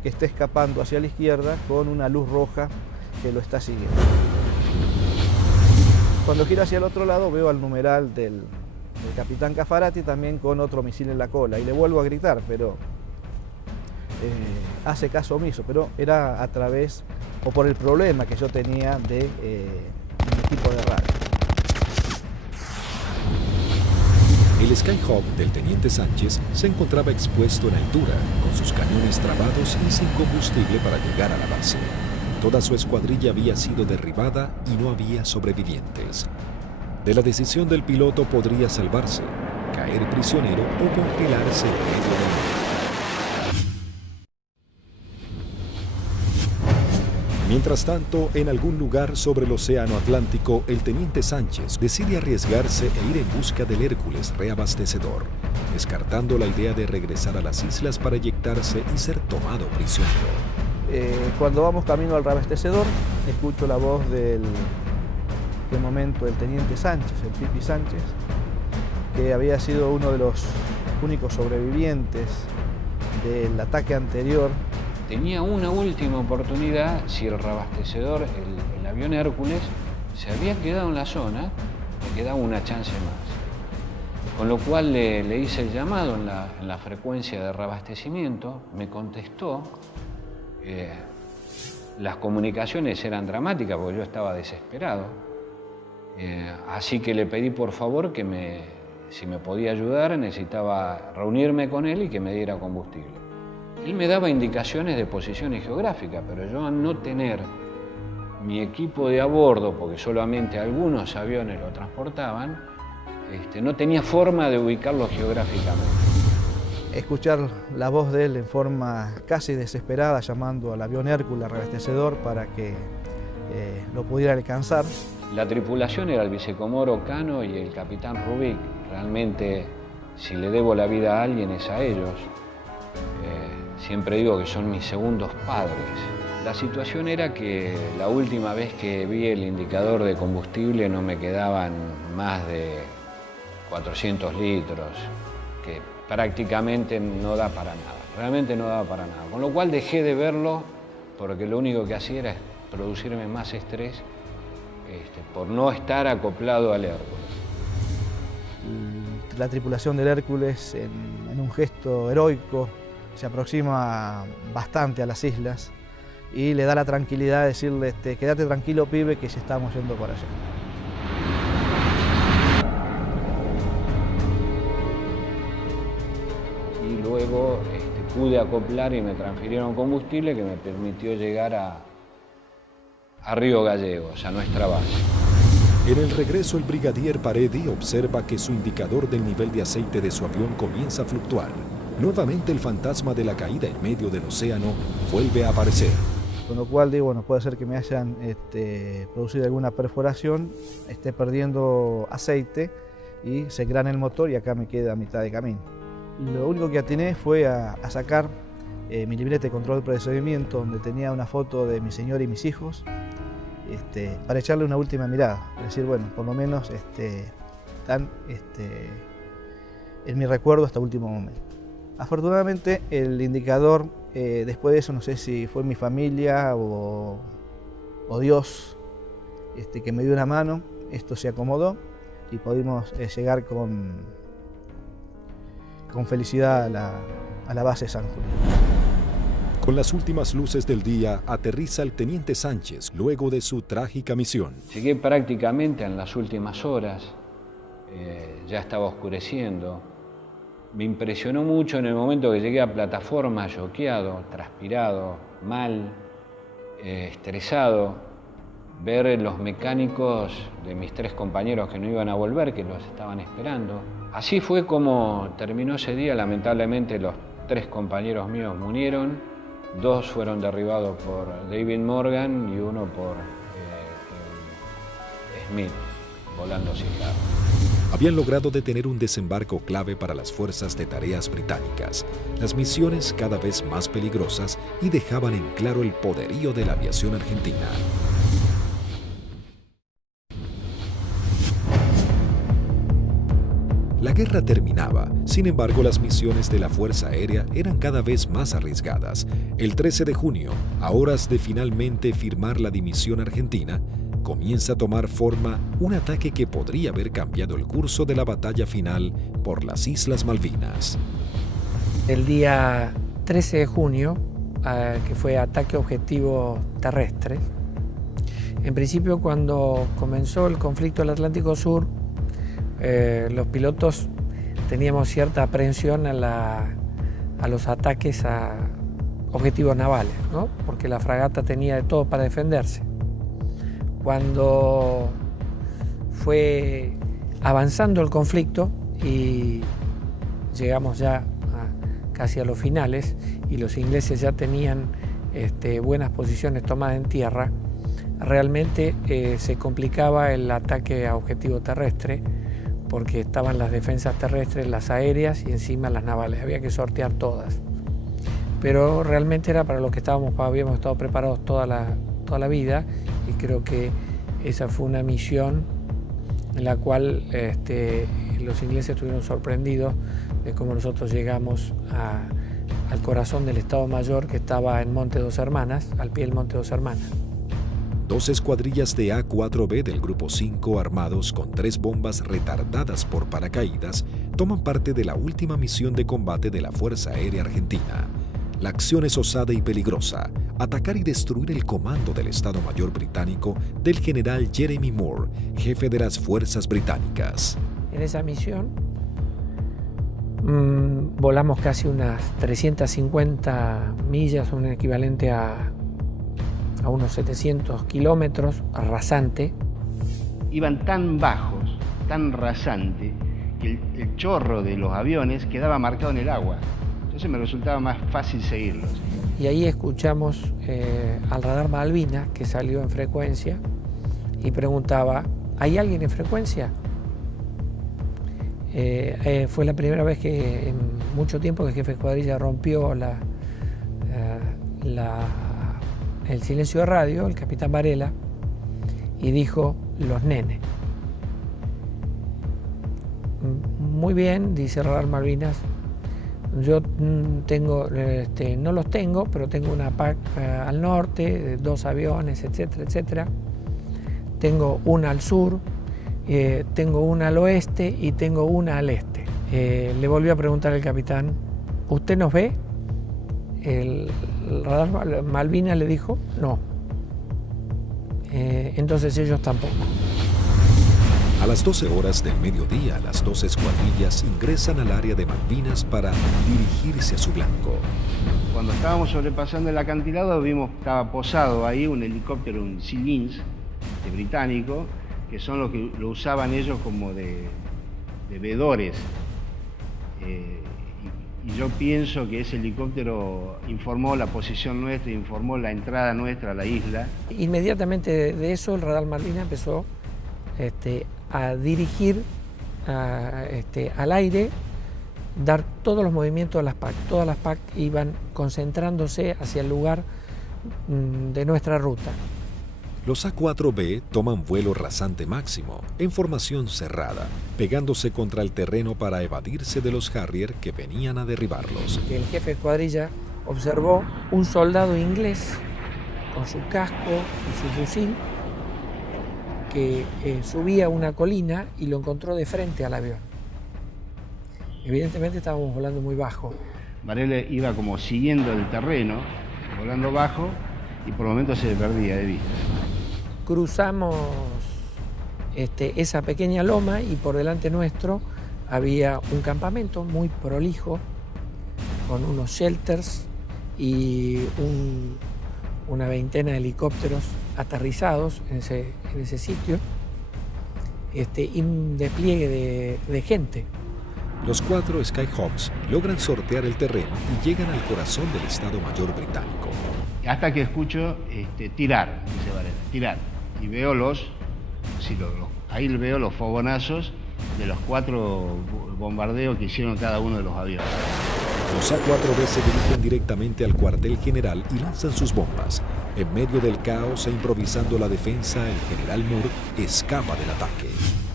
que está escapando hacia la izquierda con una luz roja que lo está siguiendo. Cuando gira hacia el otro lado veo al numeral del capitán Caffarati también con otro misil en la cola y le vuelvo a gritar, pero hace caso omiso, pero era a través o por el problema que yo tenía de mi equipo de radio. El Skyhawk del teniente Sánchez se encontraba expuesto en altura, con sus cañones trabados y sin combustible para llegar a la base. Toda su escuadrilla había sido derribada y no había sobrevivientes. De la decisión del piloto podría salvarse, caer prisionero o congelarse en medio del mar. Mientras tanto, en algún lugar sobre el océano Atlántico, el teniente Sánchez decide arriesgarse e ir en busca del Hércules reabastecedor, descartando la idea de regresar a las islas para eyectarse y ser tomado prisionero. Cuando vamos camino al reabastecedor, escucho la voz del momento del teniente Sánchez, el Pipi Sánchez, que había sido uno de los únicos sobrevivientes del ataque anterior. Tenía una última oportunidad si el reabastecedor, el avión Hércules, se había quedado en la zona, le quedaba una chance más. Con lo cual le hice el llamado en la frecuencia de reabastecimiento, me contestó. Las comunicaciones eran dramáticas porque yo estaba desesperado. Así que le pedí por favor que si me podía ayudar, necesitaba reunirme con él y que me diera combustible. Él me daba indicaciones de posiciones geográficas, pero yo al no tener mi equipo de a bordo, porque solamente algunos aviones lo transportaban, no tenía forma de ubicarlo geográficamente. Escuchar la voz de él en forma casi desesperada, llamando al avión Hércules reabastecedor para que lo pudiera alcanzar. La tripulación era el vicecomoro Cano y el capitán Rubik. Realmente, si le debo la vida a alguien es a ellos. Siempre digo que son mis segundos padres. La situación era que la última vez que vi el indicador de combustible no me quedaban más de 400 litros, que prácticamente no da para nada, realmente no daba para nada. Con lo cual dejé de verlo porque lo único que hacía era producirme más estrés por no estar acoplado al Hércules. La tripulación del Hércules, en un gesto heroico, se aproxima bastante a las islas y le da la tranquilidad de decirle, quédate tranquilo, pibe, que ya estamos yendo por allá. Y luego pude acoplar y me transfirieron combustible que me permitió llegar a Río Gallegos, a nuestra base. En el regreso, el brigadier Paredi observa que su indicador del nivel de aceite de su avión comienza a fluctuar. Nuevamente el fantasma de la caída en medio del océano vuelve a aparecer. Con lo cual digo, bueno, puede ser que me hayan producido alguna perforación, esté perdiendo aceite y se engrana el motor y acá me queda a mitad de camino. Lo único que atiné fue a sacar mi libreta de control de procedimiento donde tenía una foto de mi señora y mis hijos para echarle una última mirada. Es decir, bueno, por lo menos están en mi recuerdo hasta el último momento. Afortunadamente el indicador, después de eso, no sé si fue mi familia o Dios que me dio una mano, esto se acomodó y pudimos llegar con felicidad a la base San Julián. Con las últimas luces del día, aterriza el teniente Sánchez luego de su trágica misión. Llegué prácticamente en las últimas horas, ya estaba oscureciendo. Me impresionó mucho en el momento que llegué a plataforma, choqueado, transpirado, mal, estresado, ver los mecánicos de mis 3 compañeros que no iban a volver, que los estaban esperando. Así fue como terminó ese día. Lamentablemente los 3 compañeros míos murieron, 2 fueron derribados por David Morgan y 1 por Smith, volando cigarro. Habían logrado detener un desembarco clave para las fuerzas de tareas británicas, las misiones cada vez más peligrosas y dejaban en claro el poderío de la aviación argentina. La guerra terminaba, sin embargo las misiones de la Fuerza Aérea eran cada vez más arriesgadas. El 13 de junio, a horas de finalmente firmar la dimisión argentina, comienza a tomar forma un ataque que podría haber cambiado el curso de la batalla final por las Islas Malvinas. El día 13 de junio, que fue ataque objetivo terrestre, en principio cuando comenzó el conflicto del Atlántico Sur, los pilotos teníamos cierta aprehensión a los ataques a objetivos navales, ¿no? Porque la fragata tenía de todo para defenderse. Cuando fue avanzando el conflicto y llegamos ya casi a los finales y los ingleses ya tenían buenas posiciones tomadas en tierra, realmente se complicaba el ataque a objetivo terrestre porque estaban las defensas terrestres, las aéreas y encima las navales. Había que sortear todas. Pero realmente era para lo que habíamos estado preparados toda la vida y creo que esa fue una misión en la cual los ingleses estuvieron sorprendidos de cómo nosotros llegamos al corazón del Estado Mayor que estaba en Monte Dos Hermanas, al pie del Monte Dos Hermanas. 2 escuadrillas de A-4B del Grupo 5 armados con 3 bombas retardadas por paracaídas toman parte de la última misión de combate de la Fuerza Aérea Argentina. La acción es osada y peligrosa, atacar y destruir el comando del Estado Mayor británico del general Jeremy Moore, jefe de las fuerzas británicas. En esa misión volamos casi unas 350 millas, un equivalente a unos 700 kilómetros, rasante. Iban tan bajos, tan rasante, que el chorro de los aviones quedaba marcado en el agua. Entonces me resultaba más fácil seguirlos. Y ahí escuchamos al radar Malvinas, que salió en frecuencia, y preguntaba, ¿hay alguien en frecuencia? Fue la primera vez que en mucho tiempo que el jefe de escuadrilla rompió el silencio de radio, el capitán Varela, y dijo, los nenes. Muy bien, dice Radar Malvinas, yo tengo, no los tengo, pero tengo una PAC al norte, 2 aviones, etcétera, etcétera. Tengo una al sur, tengo una al oeste y tengo una al este. Le volvió a preguntar el capitán, ¿usted nos ve? El radar Malvinas le dijo, no. Entonces ellos tampoco. A las 12 horas del mediodía, las 2 escuadrillas ingresan al área de Malvinas para dirigirse a su blanco. Cuando estábamos sobrepasando el acantilado, vimos que estaba posado ahí un helicóptero, un Sea Lynx británico, que son los que lo usaban ellos como de vedores. Y yo pienso que ese helicóptero informó la posición nuestra, informó la entrada nuestra a la isla. Inmediatamente de eso el radar Malvinas empezó a dirigir al aire, dar todos los movimientos de las PAC. Todas las PAC iban concentrándose hacia el lugar de nuestra ruta. Los A-4B toman vuelo rasante máximo, en formación cerrada, pegándose contra el terreno para evadirse de los Harrier que venían a derribarlos. El jefe de escuadrilla observó un soldado inglés con su casco y su fusil que subía una colina y lo encontró de frente al avión. Evidentemente estábamos volando muy bajo. Varela iba como siguiendo el terreno, volando bajo, y por momentos se perdía de vista. Cruzamos esa pequeña loma y por delante nuestro había un campamento muy prolijo con unos shelters y una veintena de helicópteros aterrizados en ese sitio y un despliegue de gente. Los 4 Skyhawks logran sortear el terreno y llegan al corazón del Estado Mayor británico. Hasta que escucho tirar, dice Varela, tirar. Y veo ahí veo los fogonazos de los 4 bombardeos que hicieron cada uno de los aviones. Los A-4B se dirigen directamente al cuartel general y lanzan sus bombas. En medio del caos e improvisando la defensa, el general Moore escapa del ataque.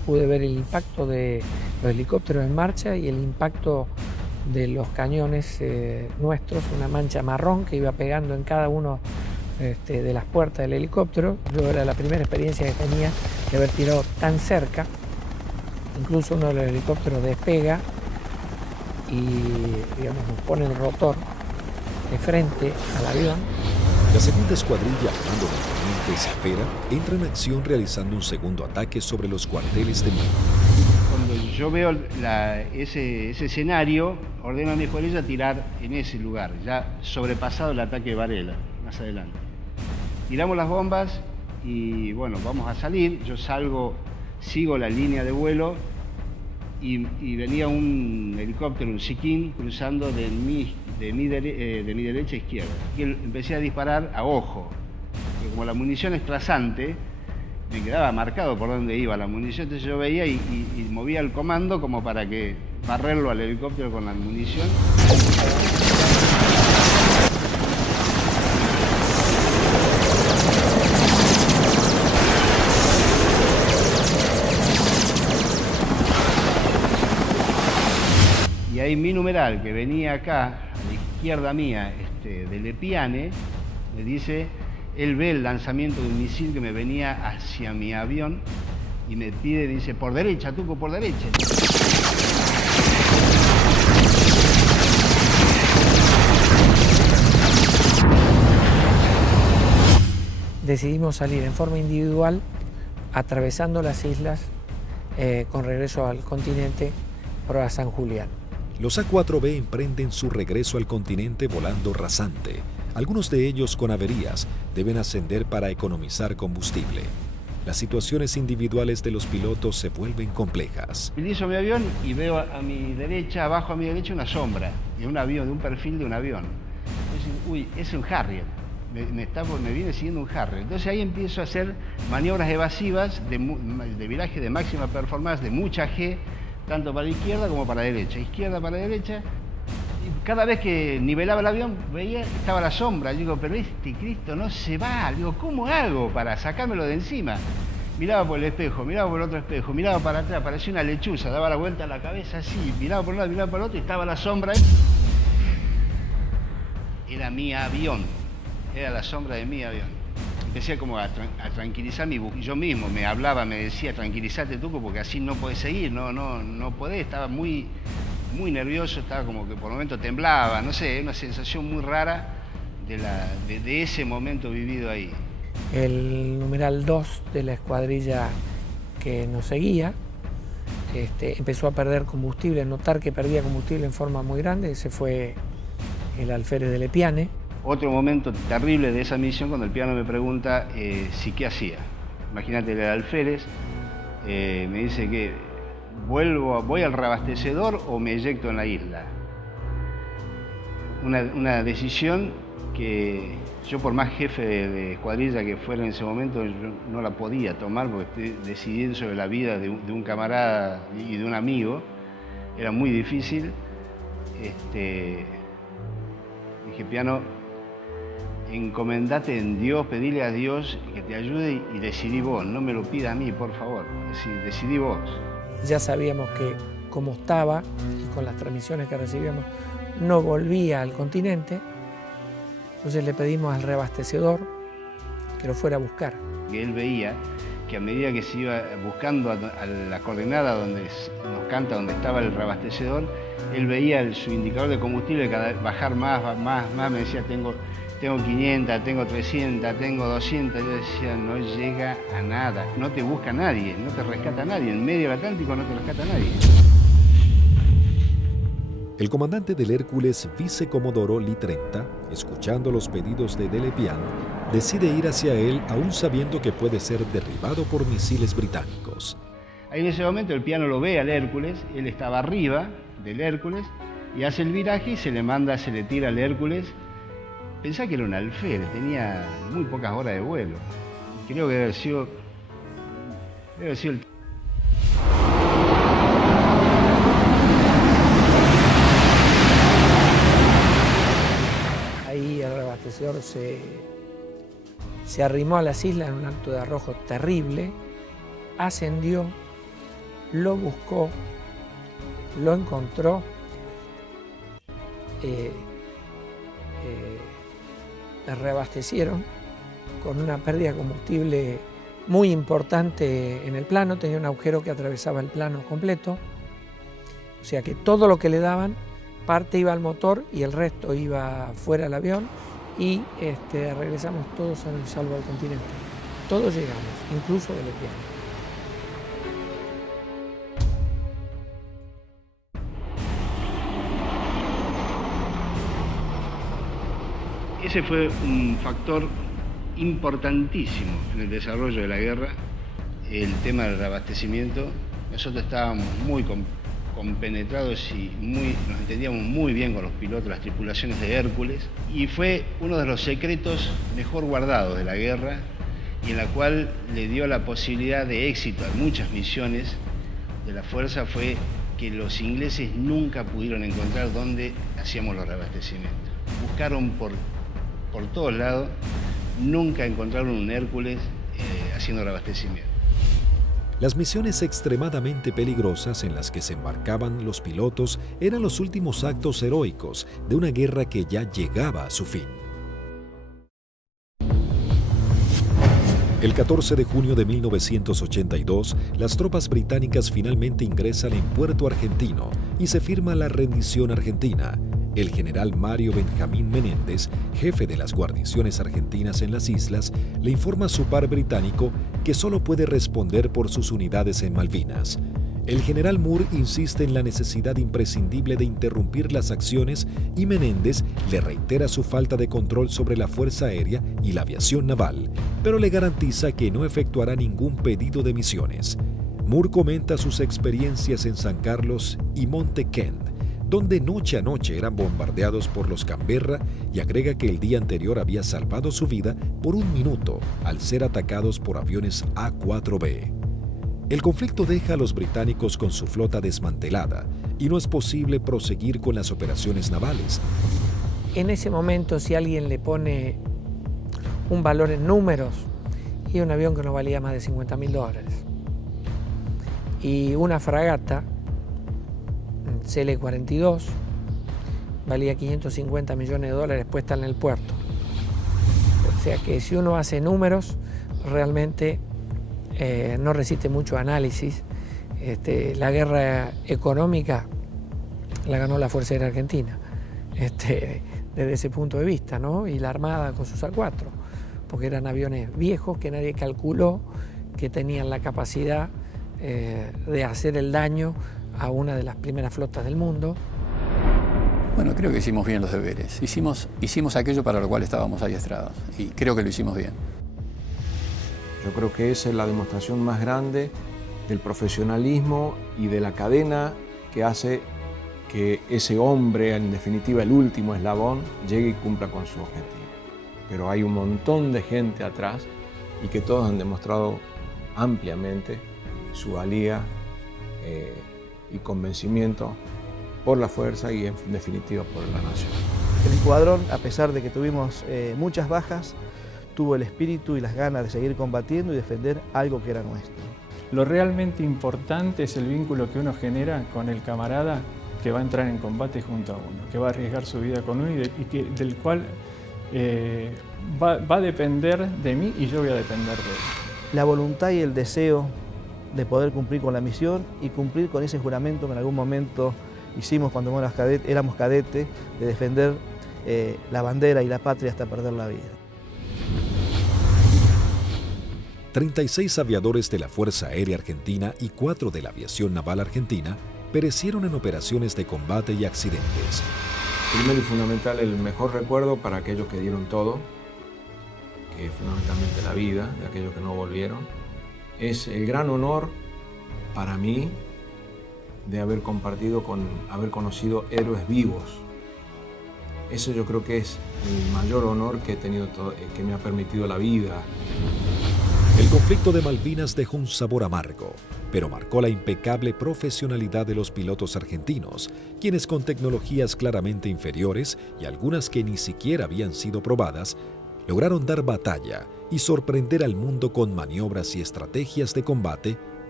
pude ver el impacto de los helicópteros en marcha y el impacto de los cañones nuestros, una mancha marrón que iba pegando en cada uno de las puertas del helicóptero. Yo era la primera experiencia que tenía de haber tirado tan cerca. Incluso uno de los helicópteros despega y, digamos, nos pone el rotor de frente al avión. La segunda escuadrilla, al mando del teniente Cepeda, entra en acción realizando un segundo ataque sobre los cuarteles de mando. Cuando yo veo ese escenario, ordeno a mi escuadrilla tirar en ese lugar, ya sobrepasado el ataque de Varela, más adelante. Tiramos las bombas y bueno, vamos a salir. Yo salgo, sigo la línea de vuelo y venía un helicóptero, un Siquín, cruzando de mi derecha a izquierda. Y empecé a disparar a ojo, porque como la munición es trazante, me quedaba marcado por dónde iba la munición, entonces yo veía y movía el comando como para que barrerlo al helicóptero con la munición. Y ahí mi numeral, que venía acá, a la izquierda mía, de Lepiane, me dice, él ve el lanzamiento de un misil que me venía hacia mi avión y me pide, dice, por derecha, Tuco, por derecha. Decidimos salir en forma individual, atravesando las islas, con regreso al continente por a San Julián. Los A4B emprenden su regreso al continente volando rasante. Algunos de ellos con averías deben ascender para economizar combustible. Las situaciones individuales de los pilotos se vuelven complejas. Utilizo mi avión y veo a mi derecha, abajo a mi derecha, una sombra de un avión, de un perfil de un avión. Entonces, uy, es un Harrier. Me viene siguiendo un Harrier. Entonces ahí empiezo a hacer maniobras evasivas de viraje de máxima performance, de mucha G, tanto para la izquierda como para la derecha. Izquierda para la derecha. Y cada vez que nivelaba el avión, veía que estaba la sombra. Digo, pero este Cristo no se va. Digo, ¿cómo hago para sacármelo de encima? Miraba por el espejo, miraba por el otro espejo, miraba para atrás, parecía una lechuza, daba la vuelta a la cabeza así, miraba por un lado, miraba por el otro y estaba la sombra. Era mi avión, era la sombra de mi avión. Empecé como a tranquilizar yo mismo, me hablaba, me decía, tranquilízate Tuco, porque así no podés seguir, no podés, estaba muy nervioso, estaba como que por momentos temblaba, no sé, una sensación muy rara de ese momento vivido ahí. El numeral 2 de la escuadrilla que nos seguía empezó a perder combustible, a notar que perdía combustible en forma muy grande. Ese fue el alférez de Lepiane. Otro momento terrible de esa misión, cuando el piano me pregunta si qué hacía. Imagínate, el alférez me dice que voy al reabastecedor o me eyecto en la isla. Una decisión que yo, por más jefe de escuadrilla que fuera en ese momento, yo no la podía tomar porque estoy decidiendo sobre la vida de un camarada y de un amigo. Era muy difícil. Dije, piano, encomendate en Dios, pedile a Dios que te ayude y decidí vos, no me lo pida a mí, por favor, decidí vos. Ya sabíamos que como estaba y con las transmisiones que recibíamos no volvía al continente, entonces le pedimos al reabastecedor que lo fuera a buscar. Que él veía que a medida que se iba buscando a la coordenada donde nos canta, donde estaba el reabastecedor, él veía su indicador de combustible cada vez bajar más, me decía, tengo 500, tengo 300, tengo 200, yo decía, no llega a nada, no te busca nadie, no te rescata nadie, en medio del Atlántico no te rescata nadie. El comandante del Hércules, vicecomodoro Lee 30, escuchando los pedidos de Lepiane, decide ir hacia él aún sabiendo que puede ser derribado por misiles británicos. Ahí en ese momento el piano lo ve al Hércules, él estaba arriba del Hércules y hace el viraje y se le tira al Hércules. Pensá que era un alférez, tenía muy pocas horas de vuelo. Creo que debe haber sido el... Ahí el reabastecedor se arrimó a las islas en un acto de arrojo terrible, ascendió lo buscó, lo encontró, reabastecieron con una pérdida de combustible muy importante en el plano, tenía un agujero que atravesaba el plano completo, o sea que todo lo que le daban, parte iba al motor y el resto iba fuera del avión, y regresamos todos sanos y salvos al continente. Todos llegamos, incluso de lesbianos. Ese fue un factor importantísimo en el desarrollo de la guerra, el tema del reabastecimiento. Nosotros estábamos muy compenetrados y nos entendíamos muy bien con los pilotos, las tripulaciones de Hércules, y fue uno de los secretos mejor guardados de la guerra y en la cual le dio la posibilidad de éxito a muchas misiones de la Fuerza, fue que los ingleses nunca pudieron encontrar dónde hacíamos los reabastecimientos. Buscaron por todos lados, nunca encontraron un Hércules haciendo reabastecimiento. Las misiones extremadamente peligrosas en las que se embarcaban los pilotos eran los últimos actos heroicos de una guerra que ya llegaba a su fin. El 14 de junio de 1982, las tropas británicas finalmente ingresan en Puerto Argentino y se firma la rendición argentina. El general Mario Benjamín Menéndez, jefe de las guarniciones argentinas en las islas, le informa a su par británico que solo puede responder por sus unidades en Malvinas. El general Moore insiste en la necesidad imprescindible de interrumpir las acciones y Menéndez le reitera su falta de control sobre la Fuerza Aérea y la aviación naval, pero le garantiza que no efectuará ningún pedido de misiones. Moore comenta sus experiencias en San Carlos y Monte Kent, donde noche a noche eran bombardeados por los Canberra, y agrega que el día anterior había salvado su vida por un minuto al ser atacados por aviones A-4B. El conflicto deja a los británicos con su flota desmantelada y no es posible proseguir con las operaciones navales. En ese momento, si alguien le pone un valor en números, y un avión que no valía más de $50.000, y una fragata CL-42 valía $550 millones puesta en el puerto. O sea que si uno hace números, realmente no resiste mucho análisis. La guerra económica la ganó la Fuerza Aérea Argentina, desde ese punto de vista, ¿no? Y la Armada con sus A4, porque eran aviones viejos que nadie calculó que tenían la capacidad de hacer el daño a una de las primeras flotas del mundo. Bueno, creo que hicimos bien los deberes. Hicimos aquello para lo cual estábamos adiestrados y creo que lo hicimos bien. Yo creo que esa es la demostración más grande del profesionalismo y de la cadena que hace que ese hombre, en definitiva el último eslabón, llegue y cumpla con su objetivo. Pero hay un montón de gente atrás y que todos han demostrado ampliamente su valía y convencimiento por la fuerza y en definitiva por la nación. El escuadrón, a pesar de que tuvimos muchas bajas, tuvo el espíritu y las ganas de seguir combatiendo y defender algo que era nuestro. Lo realmente importante es el vínculo que uno genera con el camarada que va a entrar en combate junto a uno, que va a arriesgar su vida con uno y del cual va a depender de mí y yo voy a depender de él. La voluntad y el deseo de poder cumplir con la misión y cumplir con ese juramento que en algún momento hicimos cuando éramos cadetes, de defender la bandera y la patria hasta perder la vida. 36 aviadores de la Fuerza Aérea Argentina y 4 de la Aviación Naval Argentina perecieron en operaciones de combate y accidentes. Primero y fundamental, el mejor recuerdo para aquellos que dieron todo, que es fundamentalmente la vida de aquellos que no volvieron. Es el gran honor para mí de haber haber conocido héroes vivos. Eso yo creo que es el mayor honor que he tenido, que me ha permitido la vida. El conflicto de Malvinas dejó un sabor amargo, pero marcó la impecable profesionalidad de los pilotos argentinos, quienes con tecnologías claramente inferiores y algunas que ni siquiera habían sido probadas, lograron dar batalla y sorprender al mundo con maniobras y estrategias de combate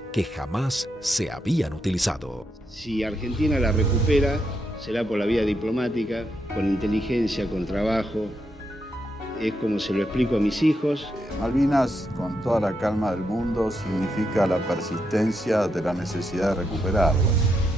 que jamás se habían utilizado. Si Argentina la recupera, será por la vía diplomática, con inteligencia, con trabajo. Es como se lo explico a mis hijos. Malvinas, con toda la calma del mundo, significa la persistencia de la necesidad de recuperarlas.